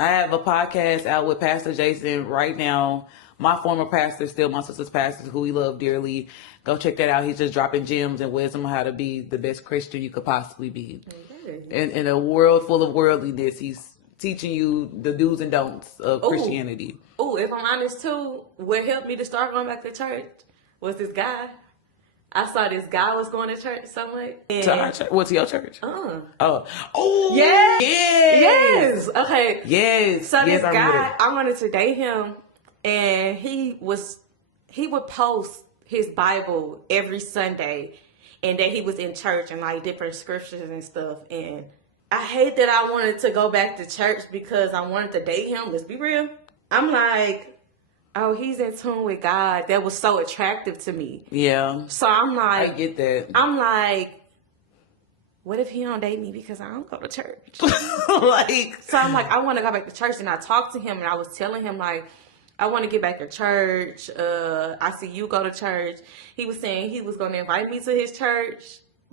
I have a podcast out with Pastor Jason right now. My former pastor, still my sister's pastor, who we love dearly. Go check that out. He's just dropping gems and wisdom on how to be the best Christian you could possibly be. In a world full of worldliness, he's teaching you the do's and don'ts of Christianity. Oh, if I'm honest too, what helped me to start going back to church was this guy. I saw this guy was going to church so much. To our church? What's your church? Oh, yes, yes, okay, yes. So yes, this guy, I wanted to date him, and he would post his Bible every Sunday, and that he was in church and like different scriptures and stuff. And I hate that I wanted to go back to church because I wanted to date him. Let's be real. I'm like, oh, he's in tune with God. That was so attractive to me. Yeah. So I'm like, I get that. I'm like, what if he don't date me because I don't go to church? Like, so I'm like, I want to go back to church. And I talked to him and I was telling him like, I want to get back to church. I see you go to church. He was saying he was going to invite me to his church,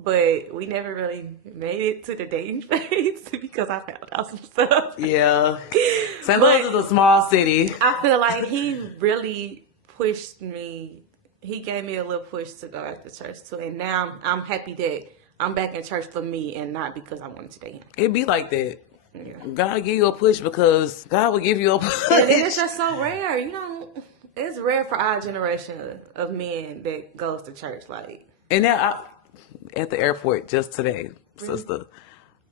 but we never really made it to the dating phase because I found out some stuff. Yeah. St. Louis is a small city. I feel like he really pushed me. He gave me a little push to go back to church too. And now I'm happy that I'm back in church for me and not because I wanted to date him. It be like that. Yeah. God give you a push because God will give you a push. And it's just so rare, it's rare for our generation of men that goes to church. Like, and now at the airport just today, sister,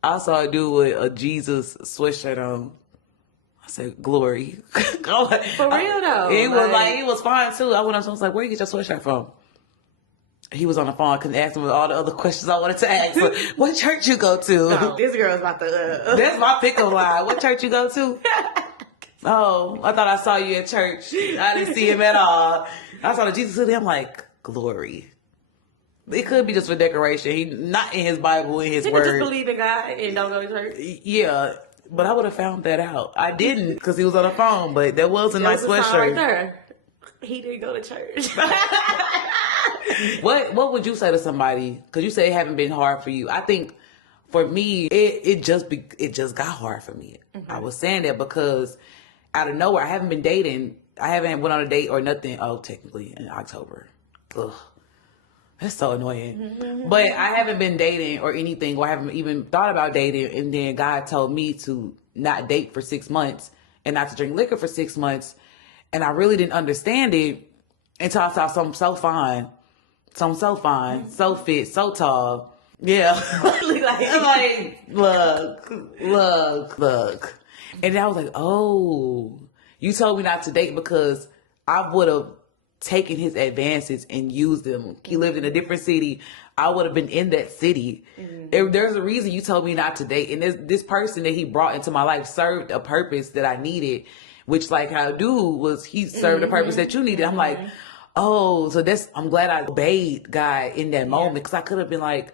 I saw a dude with a Jesus sweatshirt on. I said, glory. For real though. He was fine too. I went up to him, I was like, where you get your sweatshirt from? He was on the phone. I couldn't ask him all the other questions I wanted to ask. Like, what church you go to? No, this girl's about to... That's my pickup line. What church you go to? Oh, I thought I saw you at church. I didn't see him at all. I saw the Jesus hoodie. I'm like, glory. It could be just for decoration. He not in his Bible, in his He word. could just believe in God and don't go to church. Yeah, but I would have found that out. I didn't because he was on the phone, but there was a nice sweatshirt. Right there. He didn't go to church. What would you say to somebody? Because you say it haven't been hard for you. I think for me, it just got hard for me. Mm-hmm. I was saying that because out of nowhere, I haven't been dating. I haven't went on a date or nothing. Oh, technically in October. Ugh. That's so annoying. But I haven't been dating or anything, or I haven't even thought about dating. And then God told me to not date for 6 months and not to drink liquor for 6 months. And I really didn't understand it until I saw something so fine. Something so fine, so fit, so tall. Yeah. like, look. And I was like, oh, you told me not to date because I would have taken his advances and used them. He lived in a different city. I would have been in that city. There's a reason you told me not to date. And this person that he brought into my life served a purpose that I needed, which like how dude was, he served a purpose that you needed. I'm like, oh, so I'm glad I obeyed God in that moment, because I could have been like,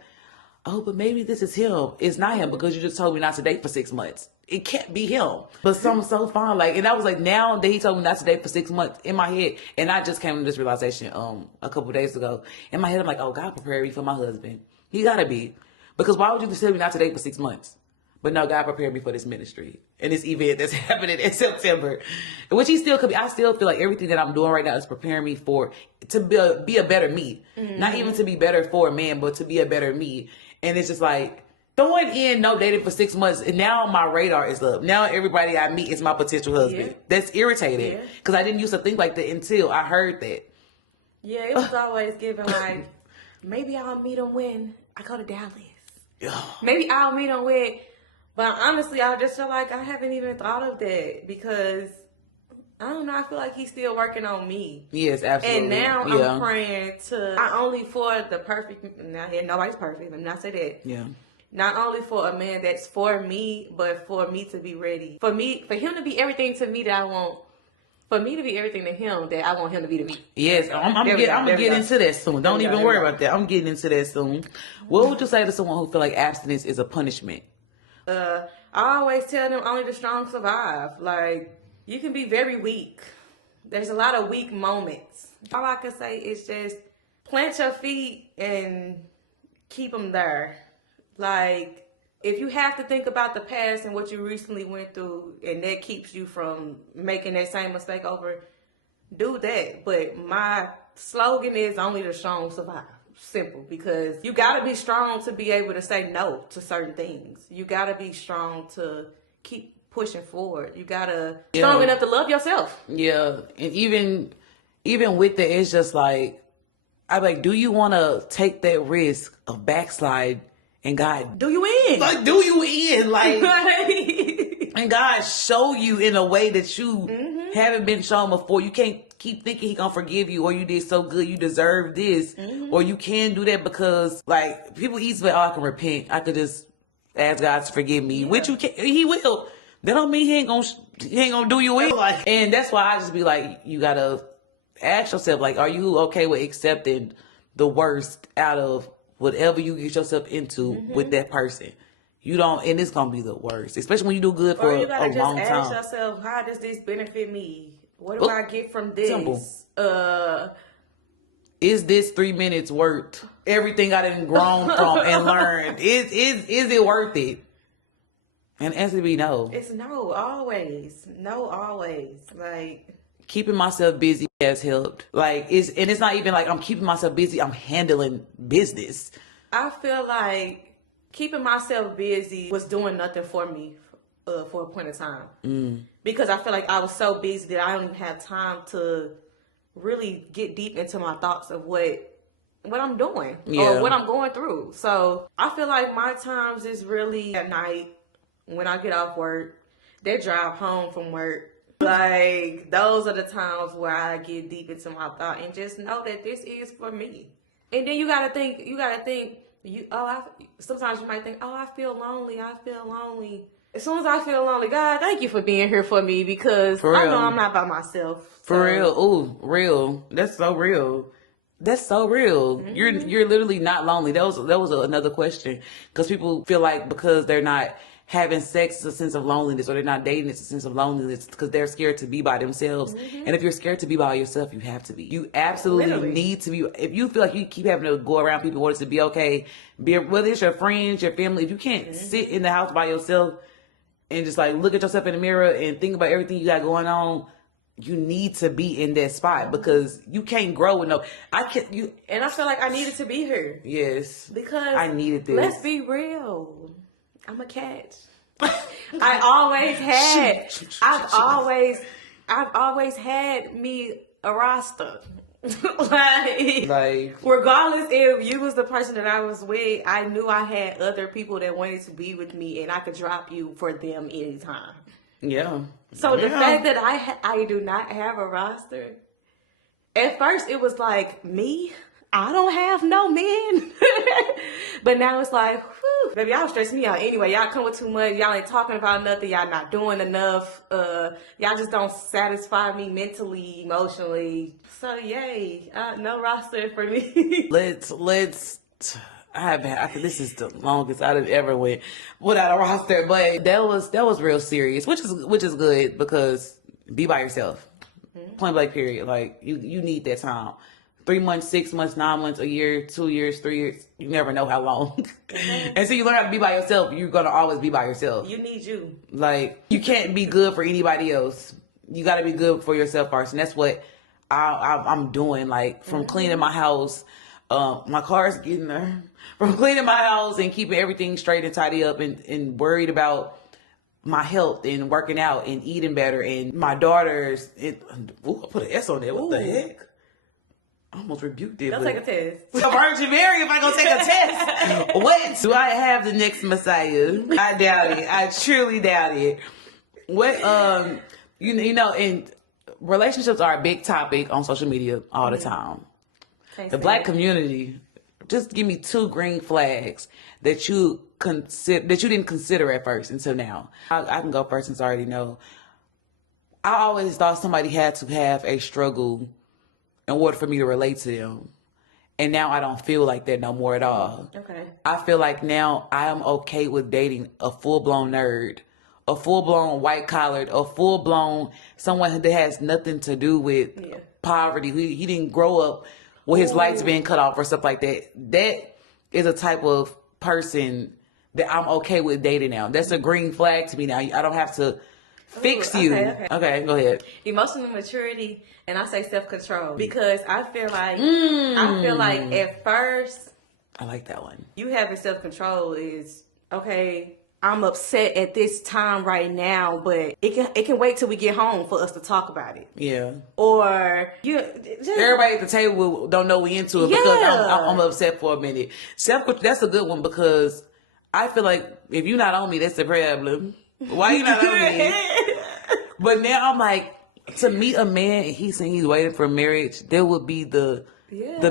oh, but maybe this is him. It's not him because you just told me not to date for 6 months. It can't be him. But something so fun. Like, and I was like, now that he told me not to date for 6 months, in my head, and I just came to this realization a couple of days ago. In my head, I'm like, oh, God prepared me for my husband. He gotta be. Because why would you tell me not to date for 6 months? But no, God prepared me for this ministry and this event that's happening in September, which he still could be. I still feel like everything that I'm doing right now is preparing me to be a better me. Not even to be better for a man, but to be a better me. And it's just like, throwing in no dating for 6 months, and now my radar is up. Now everybody I meet is my potential husband. Yeah. That's irritating because I didn't used to think like that until I heard that. Yeah, it was always given like, maybe I'll meet him when I go to Dallas. Maybe I'll meet him when, but honestly, I just feel like I haven't even thought of that because I don't know. I feel like he's still working on me. Yes, absolutely. And now I'm praying to not only for the perfect. Now, nobody's perfect. Let me not say that. Yeah. Not only for a man that's for me, but for me to be ready. For him to be everything to me that I want. For me to be everything to him that I want him to be to me. Yes, I'm gonna get into that soon. Don't even worry about that. I'm getting into that soon. What would you say to someone who feel like abstinence is a punishment? I always tell them only the strong survive. Like, you can be very weak. There's a lot of weak moments. All I can say is just plant your feet and keep them there. Like, if you have to think about the past and what you recently went through, and that keeps you from making that same mistake over, do that. But my slogan is only the strong survive. Simple, because you gotta be strong to be able to say no to certain things. You gotta be strong to keep pushing forward. You gotta strong enough to love yourself. Yeah, and even with that, it's just like, I'm like, do you want to take that risk of backslide? And God, do you in? Like, do you in? Like, and God show you in a way that you haven't been shown before. You can't keep thinking he gonna forgive you, or you did so good, you deserve this, or you can do that because, like, people easily, I can repent. I could just ask God to forgive me, which you can. He will. That don't mean he ain't gonna do you in. Like, and that's why I just be like, you gotta ask yourself, like, are you okay with accepting the worst out of whatever you get yourself into with that person? You don't, and it's gonna be the worst, especially when you do good for a long time. Or you gotta just ask yourself, how does this benefit me? What do I get from this? Simple. Is this 3 minutes worth everything I done grown from and learned? Is it worth it? And answer be no. It's no, always. No, always. Like, keeping myself busy has helped. Like, it's not even like I'm keeping myself busy. I'm handling business. I feel like keeping myself busy was doing nothing for me for a point of time. Because I feel like I was so busy that I don't even have time to really get deep into my thoughts of what I'm doing or what I'm going through. So I feel like my times is really at night when I get off work, that drive home from work. Like, those are the times where I get deep into my thought and just know that this is for me. And then you gotta think, sometimes you might think, oh, I feel lonely. As soon as I feel lonely, God, thank you for being here for me, because I know I'm not by myself. For real. Ooh, real. That's so real. That's so real. You're literally not lonely. That was another question, because people feel like because they're not having sex, it's a sense of loneliness, or they're not dating, it's a sense of loneliness because they're scared to be by themselves. And if you're scared to be by yourself, you have to be. You absolutely need to be. If you feel like you keep having to go around people in order to be okay, whether it's your friends, your family, if you can't sit in the house by yourself and just like look at yourself in the mirror and think about everything you got going on, you need to be in that spot because you can't grow with no. I can't. You And I feel like I needed to be here. yes, Because I needed this. let's be real. I'm a catch. I always had. I've always had me a roster. like, regardless if you was the person that I was with, I knew I had other people that wanted to be with me, and I could drop you for them anytime. Yeah. So the fact that I do not have a roster, at first it was like, me? I don't have no men. But now it's like, whew, baby, y'all stress me out anyway. Y'all come with too much. Y'all ain't talking about nothing. Y'all not doing enough. Y'all just don't satisfy me mentally, emotionally. So yay, no roster for me. Let's. This is the longest I've ever went without a roster, but that was real serious, which is good because be by yourself. Point blank period. Like you need that time. 3 months, 6 months, 9 months, a year, 2 years, 3 years. You never know how long. And so you learn how to be by yourself. You're gonna always be by yourself. You need you. Like you can't be good for anybody else. You got to be good for yourself first, and that's what I'm doing. Like from cleaning my house, my car's getting there. From cleaning my house and keeping everything straight and tidy up, and worried about my health and working out and eating better, and my daughters. I put an S on there. What the heck? I almost rebuked it. Don't take a test. A Virgin Mary if I go take a test. What? Do I have the next Messiah? I doubt it. I truly doubt it. What? You know, and relationships are a big topic on social media all the time. The Black community. Just give me 2 green flags that you didn't consider at first until now. I can go first since I already know. I always thought somebody had to have a struggle in order for me to relate to them. And now I don't feel like that no more at all. Okay. I feel like now I am okay with dating a full-blown nerd, a full-blown white-collared, a full-blown someone that has nothing to do with poverty. He didn't grow up with his lights being cut off or stuff like that. That is a type of person that I'm okay with dating now. That's a green flag to me now. I don't have to fix you. Okay, go ahead. Emotional maturity, and I say self-control because I feel like at first I like that one. you having self-control is okay. I'm upset at this time right now, but it can wait till we get home for us to talk about it. Yeah. Or everybody at the table don't know we into it because I'm upset for a minute. That's a good one because I feel like if you're not on me, that's the problem. Why you not on me? But now I'm like, to meet a man and he's saying he's waiting for marriage, that would be the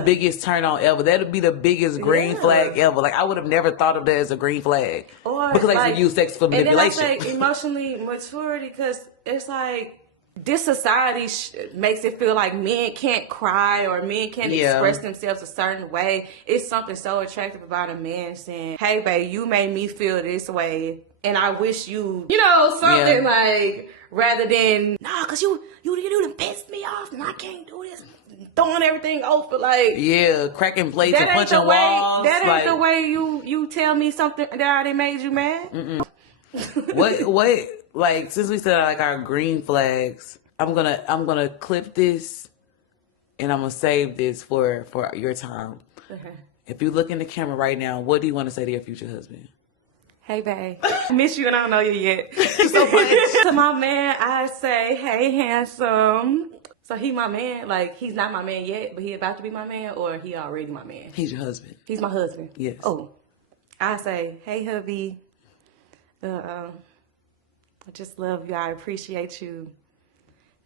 biggest turn on ever. That would be the biggest green flag ever. Like I would have never thought of that as a green flag. Or because I used to use sex for manipulation. And then I say emotionally maturity because it's like this society makes it feel like men can't cry or men can't express themselves a certain way. It's something so attractive about a man saying, "Hey, babe, you made me feel this way, and I wish you something like." Rather than cause you done pissed me off and I can't do this, throwing everything over like cracking plates and punching walls. That ain't the way you tell me something that I done made you mad. What like since we said like our green flags, I'm gonna clip this and I'm gonna save this for your time. Okay. If you look in the camera right now, what do you want to say to your future husband? Hey, babe. I miss you and I don't know you yet. So much. To my man, I say, hey, handsome. So he my man. Like, he's not my man yet, but he about to be my man, or he already my man? He's your husband. He's my husband. Yes. Oh. I say, hey, hubby. I just love you. I appreciate you.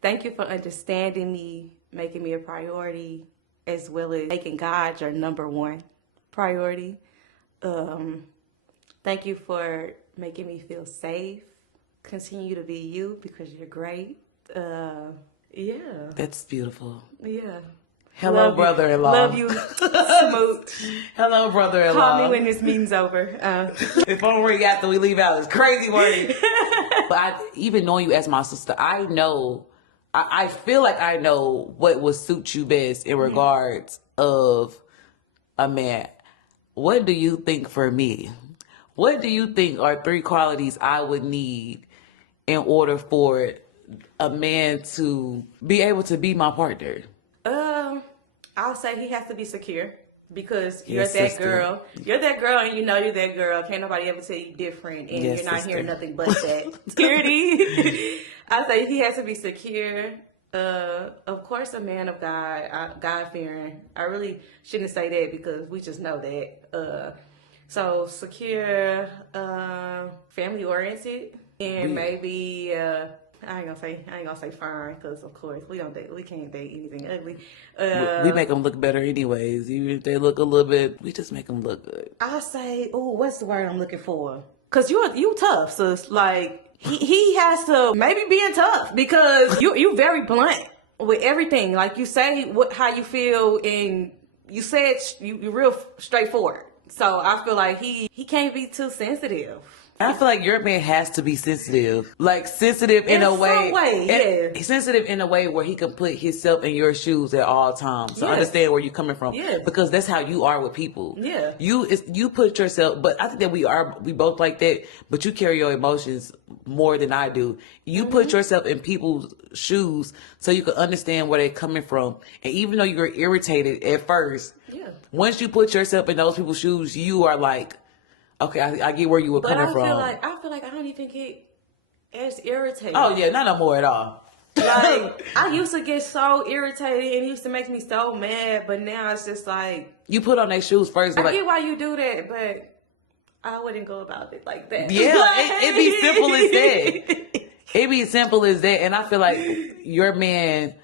Thank you for understanding me, making me a priority, as well as making God your number one priority. Thank you for making me feel safe. Continue to be you because you're great. That's beautiful. Yeah. Hello, brother-in-law. Love you, smooch. Hello, brother-in-law. Call me when this meeting's over. If phone ring after we leave out, it's crazy wording. But even knowing you as my sister, I know, I feel like I know what would suit you best in regards of a man. What do you think for me? What do you think are 3 qualities I would need in order for a man to be able to be my partner? I'll say he has to be secure because you're Yes, that sister. girl. You're that girl, and you know you're that girl. Can't nobody ever tell you different, and Yes, you're not sister. hearing nothing but that. Security. I say he has to be secure. Of course, a man of God, God fearing. I really shouldn't say that because we just know that. So secure, family oriented, and maybe. I ain't gonna say fine because of course we can't date anything ugly. We make them look better anyways. Even if they look a little bit, we just make them look good. I say, what's the word I'm looking for? Cause you tough, sis. Like he has to maybe being tough because you very blunt with everything. Like you say how you feel, and you said you real straightforward. So I feel like he can't be too sensitive. I feel like your man has to be sensitive. Like sensitive in a way. Some way, yeah. Sensitive in a way where he can put himself in your shoes at all times. So Yes. understand where you're coming from. Yes. Because that's how you are with people. Yeah. You put yourself, but I think that we both like that, but you carry your emotions more than I do. You put yourself in people's shoes so you can understand where they're coming from. And even though you're irritated at first, once you put yourself in those people's shoes, you are like, okay, I get where you were coming from. I feel like I don't even get as irritated. Oh yeah, not no more at all. Like I used to get so irritated and it used to make me so mad, but now it's just like you put on their shoes first. I Like, get why you do that, but I wouldn't go about it like that. yeah, it be simple as that. It be simple as that, and I feel like your man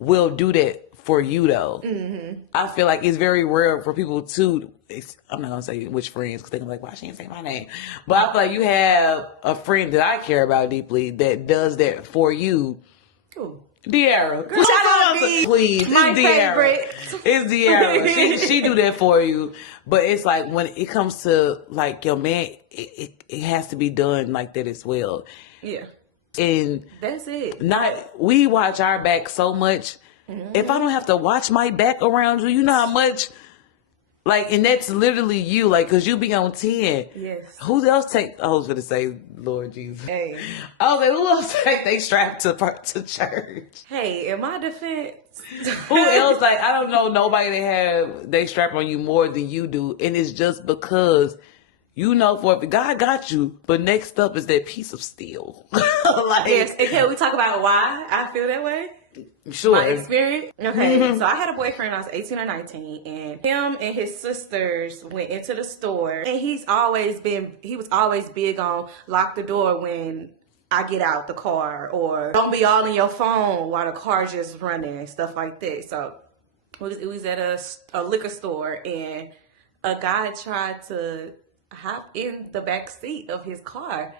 will do that for you though. I feel like it's very rare for people to. I'm not gonna say which friends because they're gonna be like, "Why she didn't say my name?" But I feel like you have a friend that I care about deeply that does that for you. Ooh. De'Ara. Shout out to Please, my it's De'Ara. favorite. It's De'Ara. she do that for you. But it's like when it comes to like your man, it has to be done like that as well. Yeah. And That's it. We watch our back so much. If I don't have to watch my back around you, you know how much. Like, and that's literally you, like, cause you be on 10. Yes. Who else I was gonna say, Lord Jesus. Hey. I was like, who else take they strap to church? Hey, in my defense. Who else? Like, I don't know nobody that have they strap on you more than you do, and it's just because you know for if God got you. But next up is that piece of steel. Like, Yes. And can we talk about why I feel that way? Sure. My experience. Okay, so I had a boyfriend when I was 18 or 19, and him and his sisters went into the store, and he was always big on lock the door when I get out the car, or don't be all in your phone while the car's just running and stuff like that. So it was at a liquor store, and a guy tried to hop in the back seat of his car,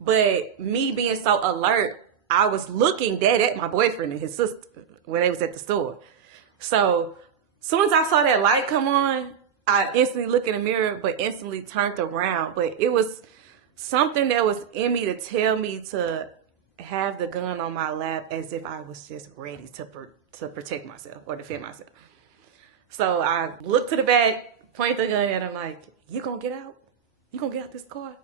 but me being so alert, I was looking dead at my boyfriend and his sister when they was at the store. So soon as I saw that light come on, I instantly looked in the mirror, but instantly turned around. But it was something that was in me to tell me to have the gun on my lap as if I was just ready to protect myself or defend myself. So I looked to the back, point the gun at him like, you gonna get out? You gonna get out this car?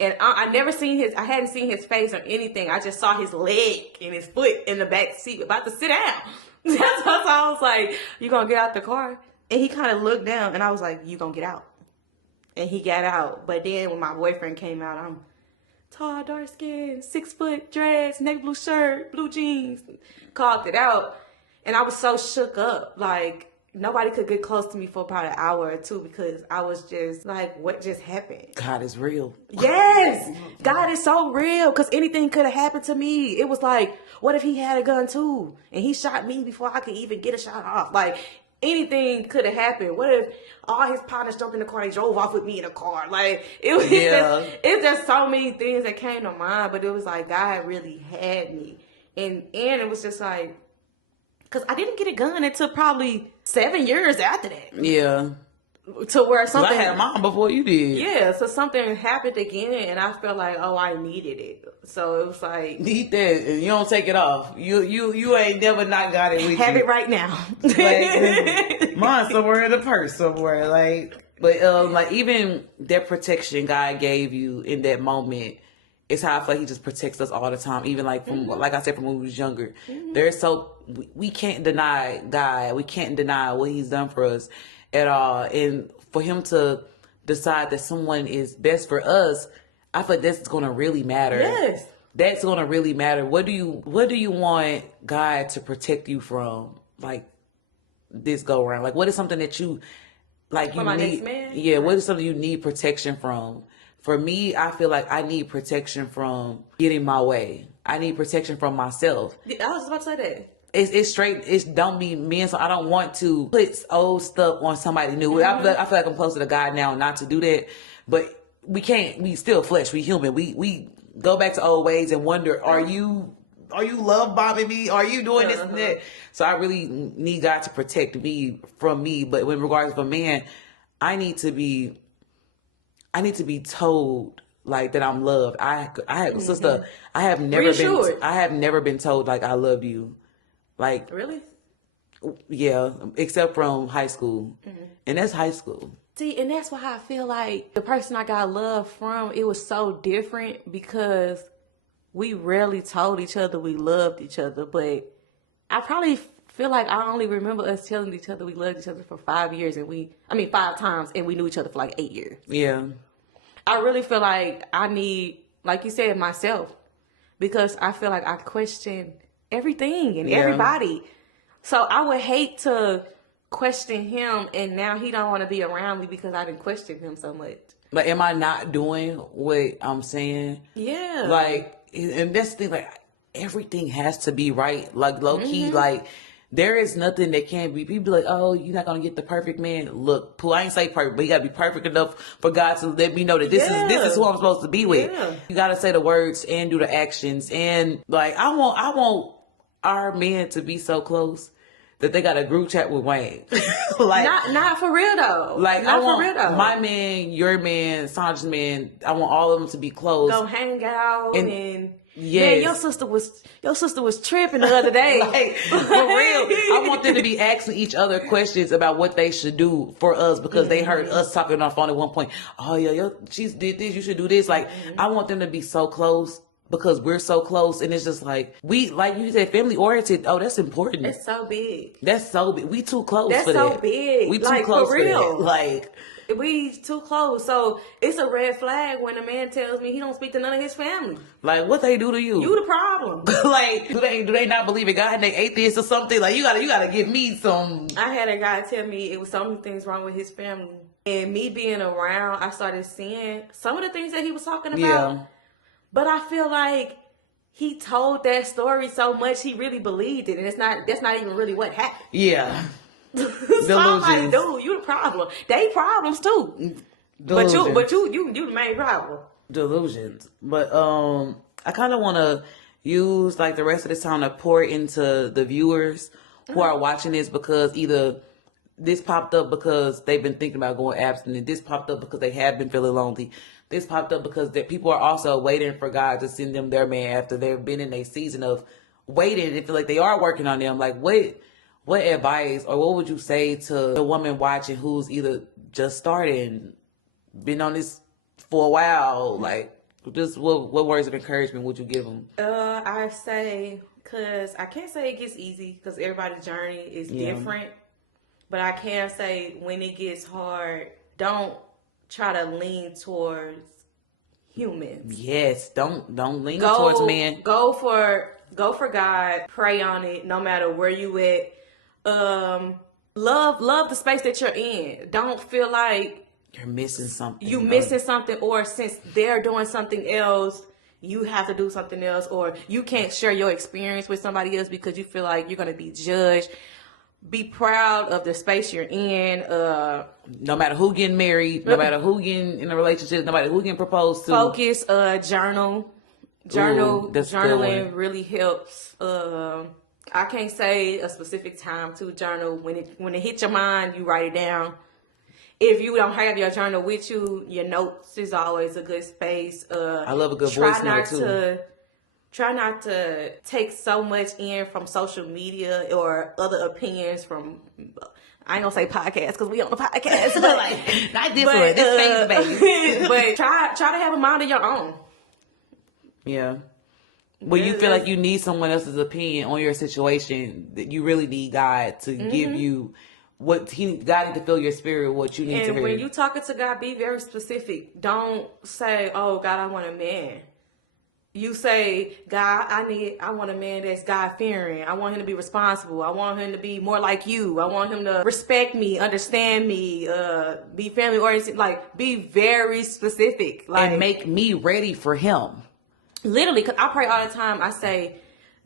And I hadn't seen his face or anything. I just saw his leg and his foot in the back seat about to sit down. That's why I was like, you gonna get out the car? And he kind of looked down and I was like, you gonna get out? And he got out. But then when my boyfriend came out, I'm tall, dark skin, 6 foot, dress, navy blue shirt, blue jeans, called it out. And I was so shook up. Like, nobody could get close to me for about an hour or two because I was just like, what just happened? God is real. Yes! God is so real because anything could have happened to me. It was like, what if he had a gun too? And he shot me before I could even get a shot off. Like, anything could have happened. What if all his partners jumped in the car and drove off with me in a car? Like, it's just so many things that came to mind. But it was like, God really had me. And it was just like, because I didn't get a gun until probably 7 years after that. Yeah. To where something... I had mine before you did. Yeah, so something happened again, and I felt like, oh, I needed it. So it was like... Need that, and you don't take it off. You ain't never not got it with you. Have it right now. Like, mine's somewhere in the purse somewhere. Like, but like even that protection God gave you in that moment, it's how I feel like he just protects us all the time. Even like from, like I said, from when we was younger. We can't deny God. We can't deny what he's done for us at all. And for him to decide that someone is best for us, I feel like that's going to really matter. Yes. That's going to really matter. What do you want God to protect you from? Like this go around. Like what is something that you like For you my need? next man? Yeah, what is something you need protection from? For me, I feel like I need protection from getting my way. I need protection from myself. I was about to say that. It's straight. It's don't be me, and so I don't want to put old stuff on somebody new. I feel like I'm closer to God now, not to do that. But we can't. We still flesh. We human. We go back to old ways and wonder: Are you love bombing me? Are you doing this and that? So I really need God to protect me from me. But in regards to a man, I need to be told like that I'm loved. Sister, I have never been told like I love you. Like Really? yeah, except from high school. And that's high school. See, and that's why I feel like the person I got love from, it was so different because we rarely told each other we loved each other. But I probably feel like I only remember us telling each other we loved each other for 5 years, and 5 times, and we knew each other for like 8 years. Yeah. I really feel like I need, like you said, myself, because I feel like I question everything and everybody. So I would hate to question him, and now he don't want to be around me because I didn't question him so much. Like, am I not doing what I'm saying? Yeah. Like, and that's the thing, like, everything has to be right. Like, low key, like, there is nothing that can't be. People be like, oh, you're not going to get the perfect man. Look, Pooh, I ain't say perfect, but you got to be perfect enough for God to let me know that this is who I'm supposed to be with. Yeah. You got to say the words and do the actions. And, like, I want our men to be so close that they got a group chat with Wayne. Like, not for real though. Like, not I want for real though. my man, your man, Sandra's man, I want all of them to be close. Go hang out and yes. Man, your sister was tripping the other day. Like, for real. I want them to be asking each other questions about what they should do for us because they heard us talking on the phone at one point. Oh yeah, she did this, you should do this. Like, I want them to be so close because we're so close, and it's just like we, like you said, family oriented. Oh, that's important. It's so big. That's so big. We too close That's for that. so big. We too Like, close for real. that. Like, we too close. So it's a red flag when a man tells me he don't speak to none of his family. Like, what they do to you? You the problem. Like, do they not believe in God and they atheists or something? Like, you gotta give me some. I had a guy tell me it was so many things wrong with his family, and me being around, I started seeing some of the things that he was talking about. Yeah. But I feel like he told that story so much he really believed it, and that's not even really what happened. Yeah. So I'm like, dude, you the problem. They problems too. Delusions. But you the main problem. Delusions. But I kind of want to use like the rest of this time to pour into the viewers who are watching this, because either this popped up because they've been thinking about going abstinent. This popped up because they have been feeling lonely. This popped up because people are also waiting for God to send them their man after they've been in a season of waiting and feel like they are working on them. Like, what advice or what would you say to a woman watching who's either just starting, been on this for a while? Like, just what words of encouragement would you give them? I say, because I can't say it gets easy because everybody's journey is different. But I can say when it gets hard, don't try to lean towards humans. Yes, don't lean towards men. Go for God. Pray on it, no matter where you at. Love the space that you're in. Don't feel like you're missing something. You missing something, or since they're doing something else, you have to do something else, or you can't share your experience with somebody else because you feel like you're gonna be judged. Be proud of the space you're in. No matter who getting married, no matter who getting in a relationship, no matter who getting proposed to. Focus. Journal. Journaling really helps. I can't say a specific time to journal. When it hits your mind, you write it down. If you don't have your journal with you, your notes is always a good space. I love a good voice note too. Try not to take so much in from social media or other opinions from, I ain't gonna say podcast because we on the podcast. But like, not this one. This phase, baby. But try to have a mind of your own. Yeah. When you feel like you need someone else's opinion on your situation, that you really need God to give you what God need to fill your spirit, what you need to hear. And when you talking to God, be very specific. Don't say, "Oh God, I want a man." You say, "God, I want a man that's God fearing. I want him to be responsible. I want him to be more like you. I want him to respect me, understand me, be family oriented." Like, be very specific, like, and make me ready for him. Literally, because I pray all the time. I say,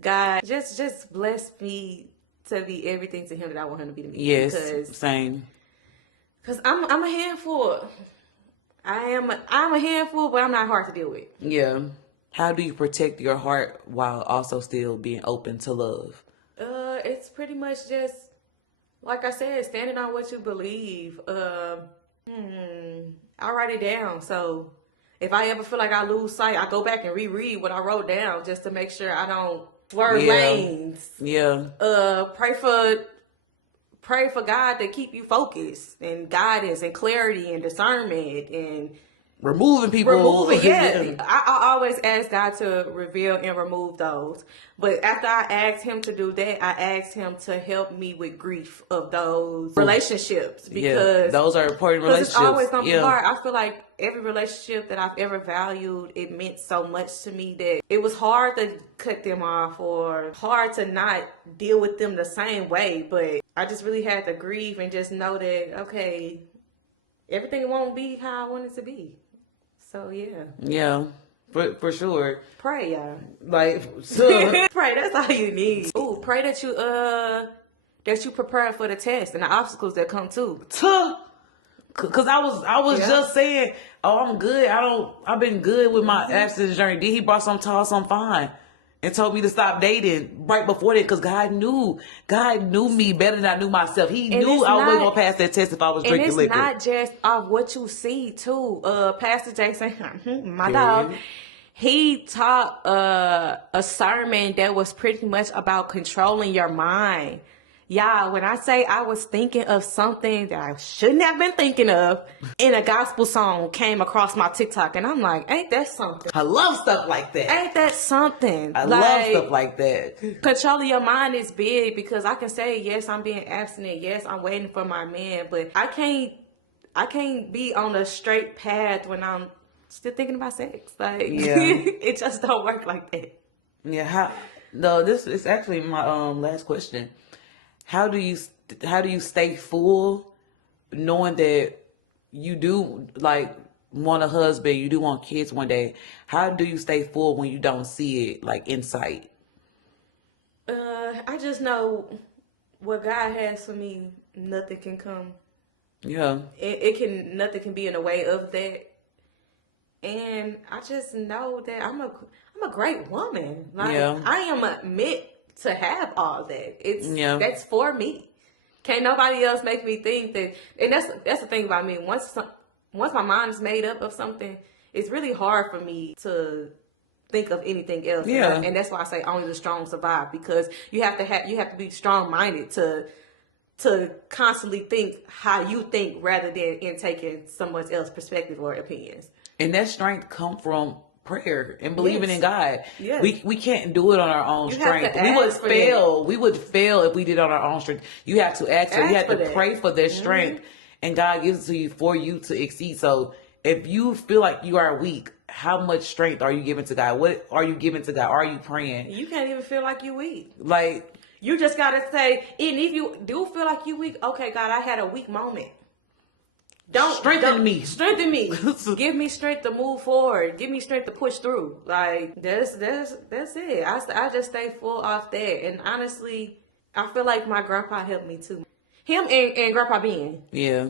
"God, just bless me to be everything to him that I want him to be to me." Yes, because, same. Because I'm a handful. I'm a handful, but I'm not hard to deal with. Yeah. How do you protect your heart while also still being open to love? It's pretty much just, like I said, standing on what you believe. I write it down. So if I ever feel like I lose sight, I go back and reread what I wrote down just to make sure I don't swerve lanes. Yeah. Pray for God to keep you focused and guidance and clarity and discernment and removing people. Yeah. I always ask God to reveal and remove those. But after I asked him to do that, I asked him to help me with grief of those relationships. Because those are important relationships. It's always going to be hard. I feel like every relationship that I've ever valued, it meant so much to me that it was hard to cut them off or hard to not deal with them the same way. But I just really had to grieve and just know that, okay, everything won't be how I want it to be. So yeah. Yeah, for sure. Pray, y'all. Like, so. Pray. That's all you need. Ooh, pray that you prepare for the test and the obstacles that come too. Cause I was just saying, oh, I'm good. I've been good with my abstinence journey. Then he brought some toss, I'm fine. And told me to stop dating right before that because God knew me better than I knew myself. He knew I wasn't going to pass that test if I was drinking liquor. And it's not just off what you see, too. Pastor Jason, my dog, he taught a sermon that was pretty much about controlling your mind. Y'all, when I say I was thinking of something that I shouldn't have been thinking of, and a gospel song came across my TikTok, and I'm like, ain't that something? I love stuff like that. Ain't that something? I love stuff like that. Controlling your mind is big because I can say, yes, I'm being abstinent. Yes, I'm waiting for my man, but I can't be on a straight path when I'm still thinking about sex. Like, it just don't work like that. Yeah. This is actually my last question. How do you stay full knowing that you do like want a husband, you do want kids one day? How do you stay full when you don't see it like in sight? I just know what God has for me, nothing can come. Yeah. Nothing can be in the way of that. And I just know that I'm a great woman. Like, I am meant to have all that. That's for me. Can't nobody else make me think that. And that's the thing about me. Once my mind is made up of something, it's really hard for me to think of anything else. Yeah. And that's why I say only the strong survive, because you have to be strong minded to constantly think how you think rather than in taking someone else's perspective or opinions. And that strength come from prayer and believing in God. Yes. We can't do it on our own strength. We would fail. We would fail if we did it on our own strength. You have to ask for. You have to pray for their strength, and God gives it to you for you to exceed. So if you feel like you are weak, how much strength are you giving to God? What are you giving to God? Are you praying? You can't even feel like you're weak. Like, you just gotta say, and if you do feel like you're weak, okay, God, I had a weak moment. Strengthen me. Give me strength to move forward. Give me strength to push through. Like, that's it. I just stay full off that. And honestly, I feel like my grandpa helped me too. Him and Grandpa Ben. Yeah.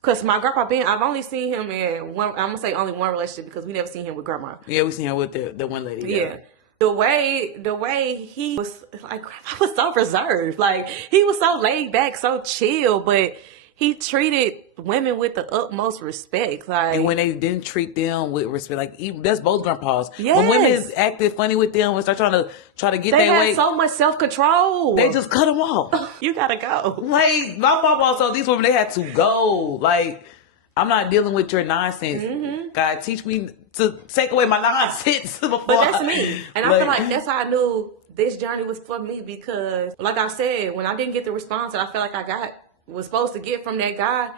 Because my Grandpa Ben, I've only seen him in one, I'm going to say only one relationship, because we never seen him with Grandma. Yeah, we seen him with the one lady. Yeah. The way he was, like, Grandpa was so reserved. Like, he was so laid back, so chill, but he treated women with the utmost respect. Like, and when they didn't treat them with respect, like, that's both grandpas. Yes. When women acted funny with them and start trying to get their way, they had so much self-control. They just cut them off. You gotta go. Like, my papa told these women they had to go. Like, I'm not dealing with your nonsense. God, teach me to take away my nonsense before. But that's me. And I feel like that's how I knew this journey was for me, because like I said, when I didn't get the response that I felt like was supposed to get from that guy,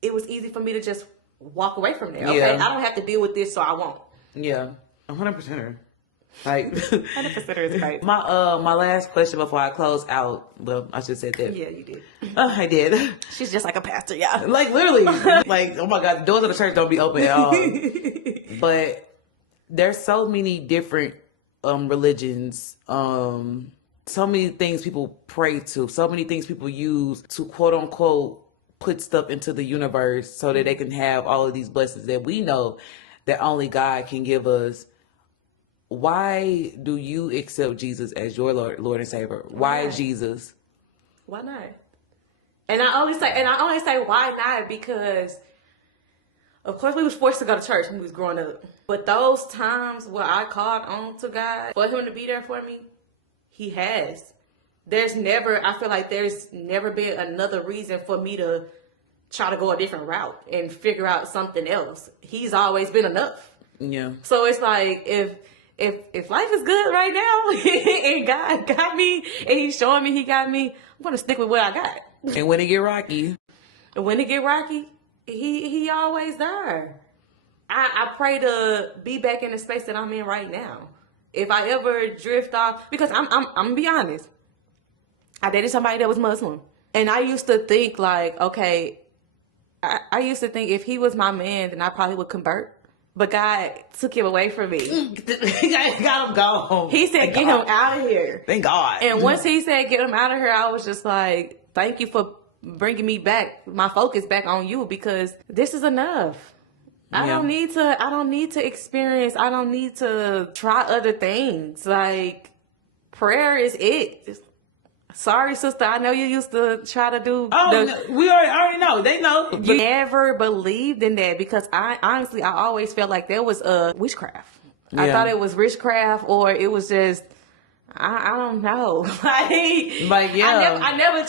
it was easy for me to just walk away from there. Okay, I don't have to deal with this, so I won't. Yeah, 100%. Like 100% is right. My last question before I close out. Well, I should say that. Yeah, you did. I did. She's just like a pastor, yeah. Like literally, like oh my God, the doors of the church don't be open at all. But there's so many different religions, so many things people pray to, so many things people use to quote unquote put stuff into the universe so that they can have all of these blessings that we know that only God can give us. Why do you accept Jesus as your Lord and Savior? Why Jesus? Why not? And I only say why not because, of course, we was forced to go to church when we was growing up. But those times where I called on to God for Him to be there for me, He has. I feel like there's never been another reason for me to try to go a different route and figure out something else. He's always been enough. Yeah. So it's like if life is good right now and God got me and He's showing me He got me, I'm gonna stick with what I got. And when it get rocky, He always there. I pray to be back in the space that I'm in right now. If I ever drift off, because I'm gonna be honest, I dated somebody that was Muslim, and I used to think like, okay, I used to think if he was my man, then I probably would convert. But God took him away from me. got him gone. He said, get him out of here. Thank God. And once He said, get him out of here, I was just like, thank you for bringing me back, my focus back on you, because this is enough. I don't need to experience. I don't need to try other things. Like, prayer is it. Sorry, sister. I know you used to try to do. No, we already know. They know. You never believed in that, because I always felt like there was a witchcraft. Yeah. I thought it was witchcraft, or it was just, I don't know. Like yeah. I never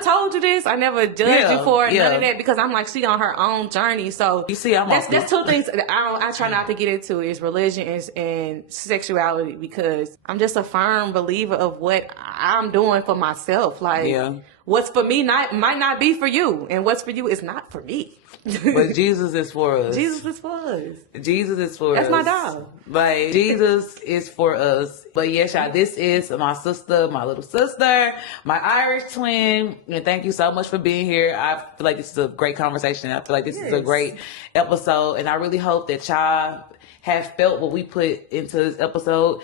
told you this. I never judged you for it, none of that, because I'm like, she on her own journey. So you see, that's two things that I try not to get into is religion and sexuality, because I'm just a firm believer of what I'm doing for myself. Like what's for me might not be for you, and what's for you is not for me. But Jesus is for us. Jesus is for us. Jesus is for us. That's my dog. Like, Jesus is for us. But yes, y'all, this is my sister, my little sister, my Irish twin. And thank you so much for being here. I feel like this is a great conversation. I feel like this is a great episode. And I really hope that y'all have felt what we put into this episode.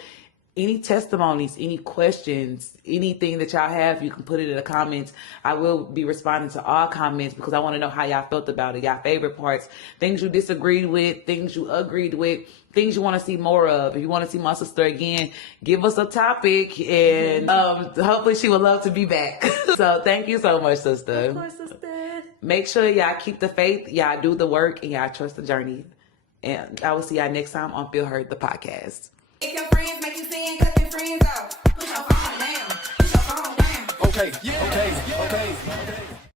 Any testimonies, any questions, anything that y'all have, you can put it in the comments. I will be responding to all comments because I want to know how y'all felt about it, y'all favorite parts, things you disagreed with, things you agreed with, things you want to see more of. If you want to see my sister again, give us a topic, and hopefully she would love to be back. So thank you so much, sister. Of course, sister. Make sure y'all keep the faith, y'all do the work, and y'all trust the journey. And I will see y'all next time on Feel Heard, the podcast. If your friends make you sin, cut them friends off. Put your phone down. Put your phone down. Okay, okay, okay.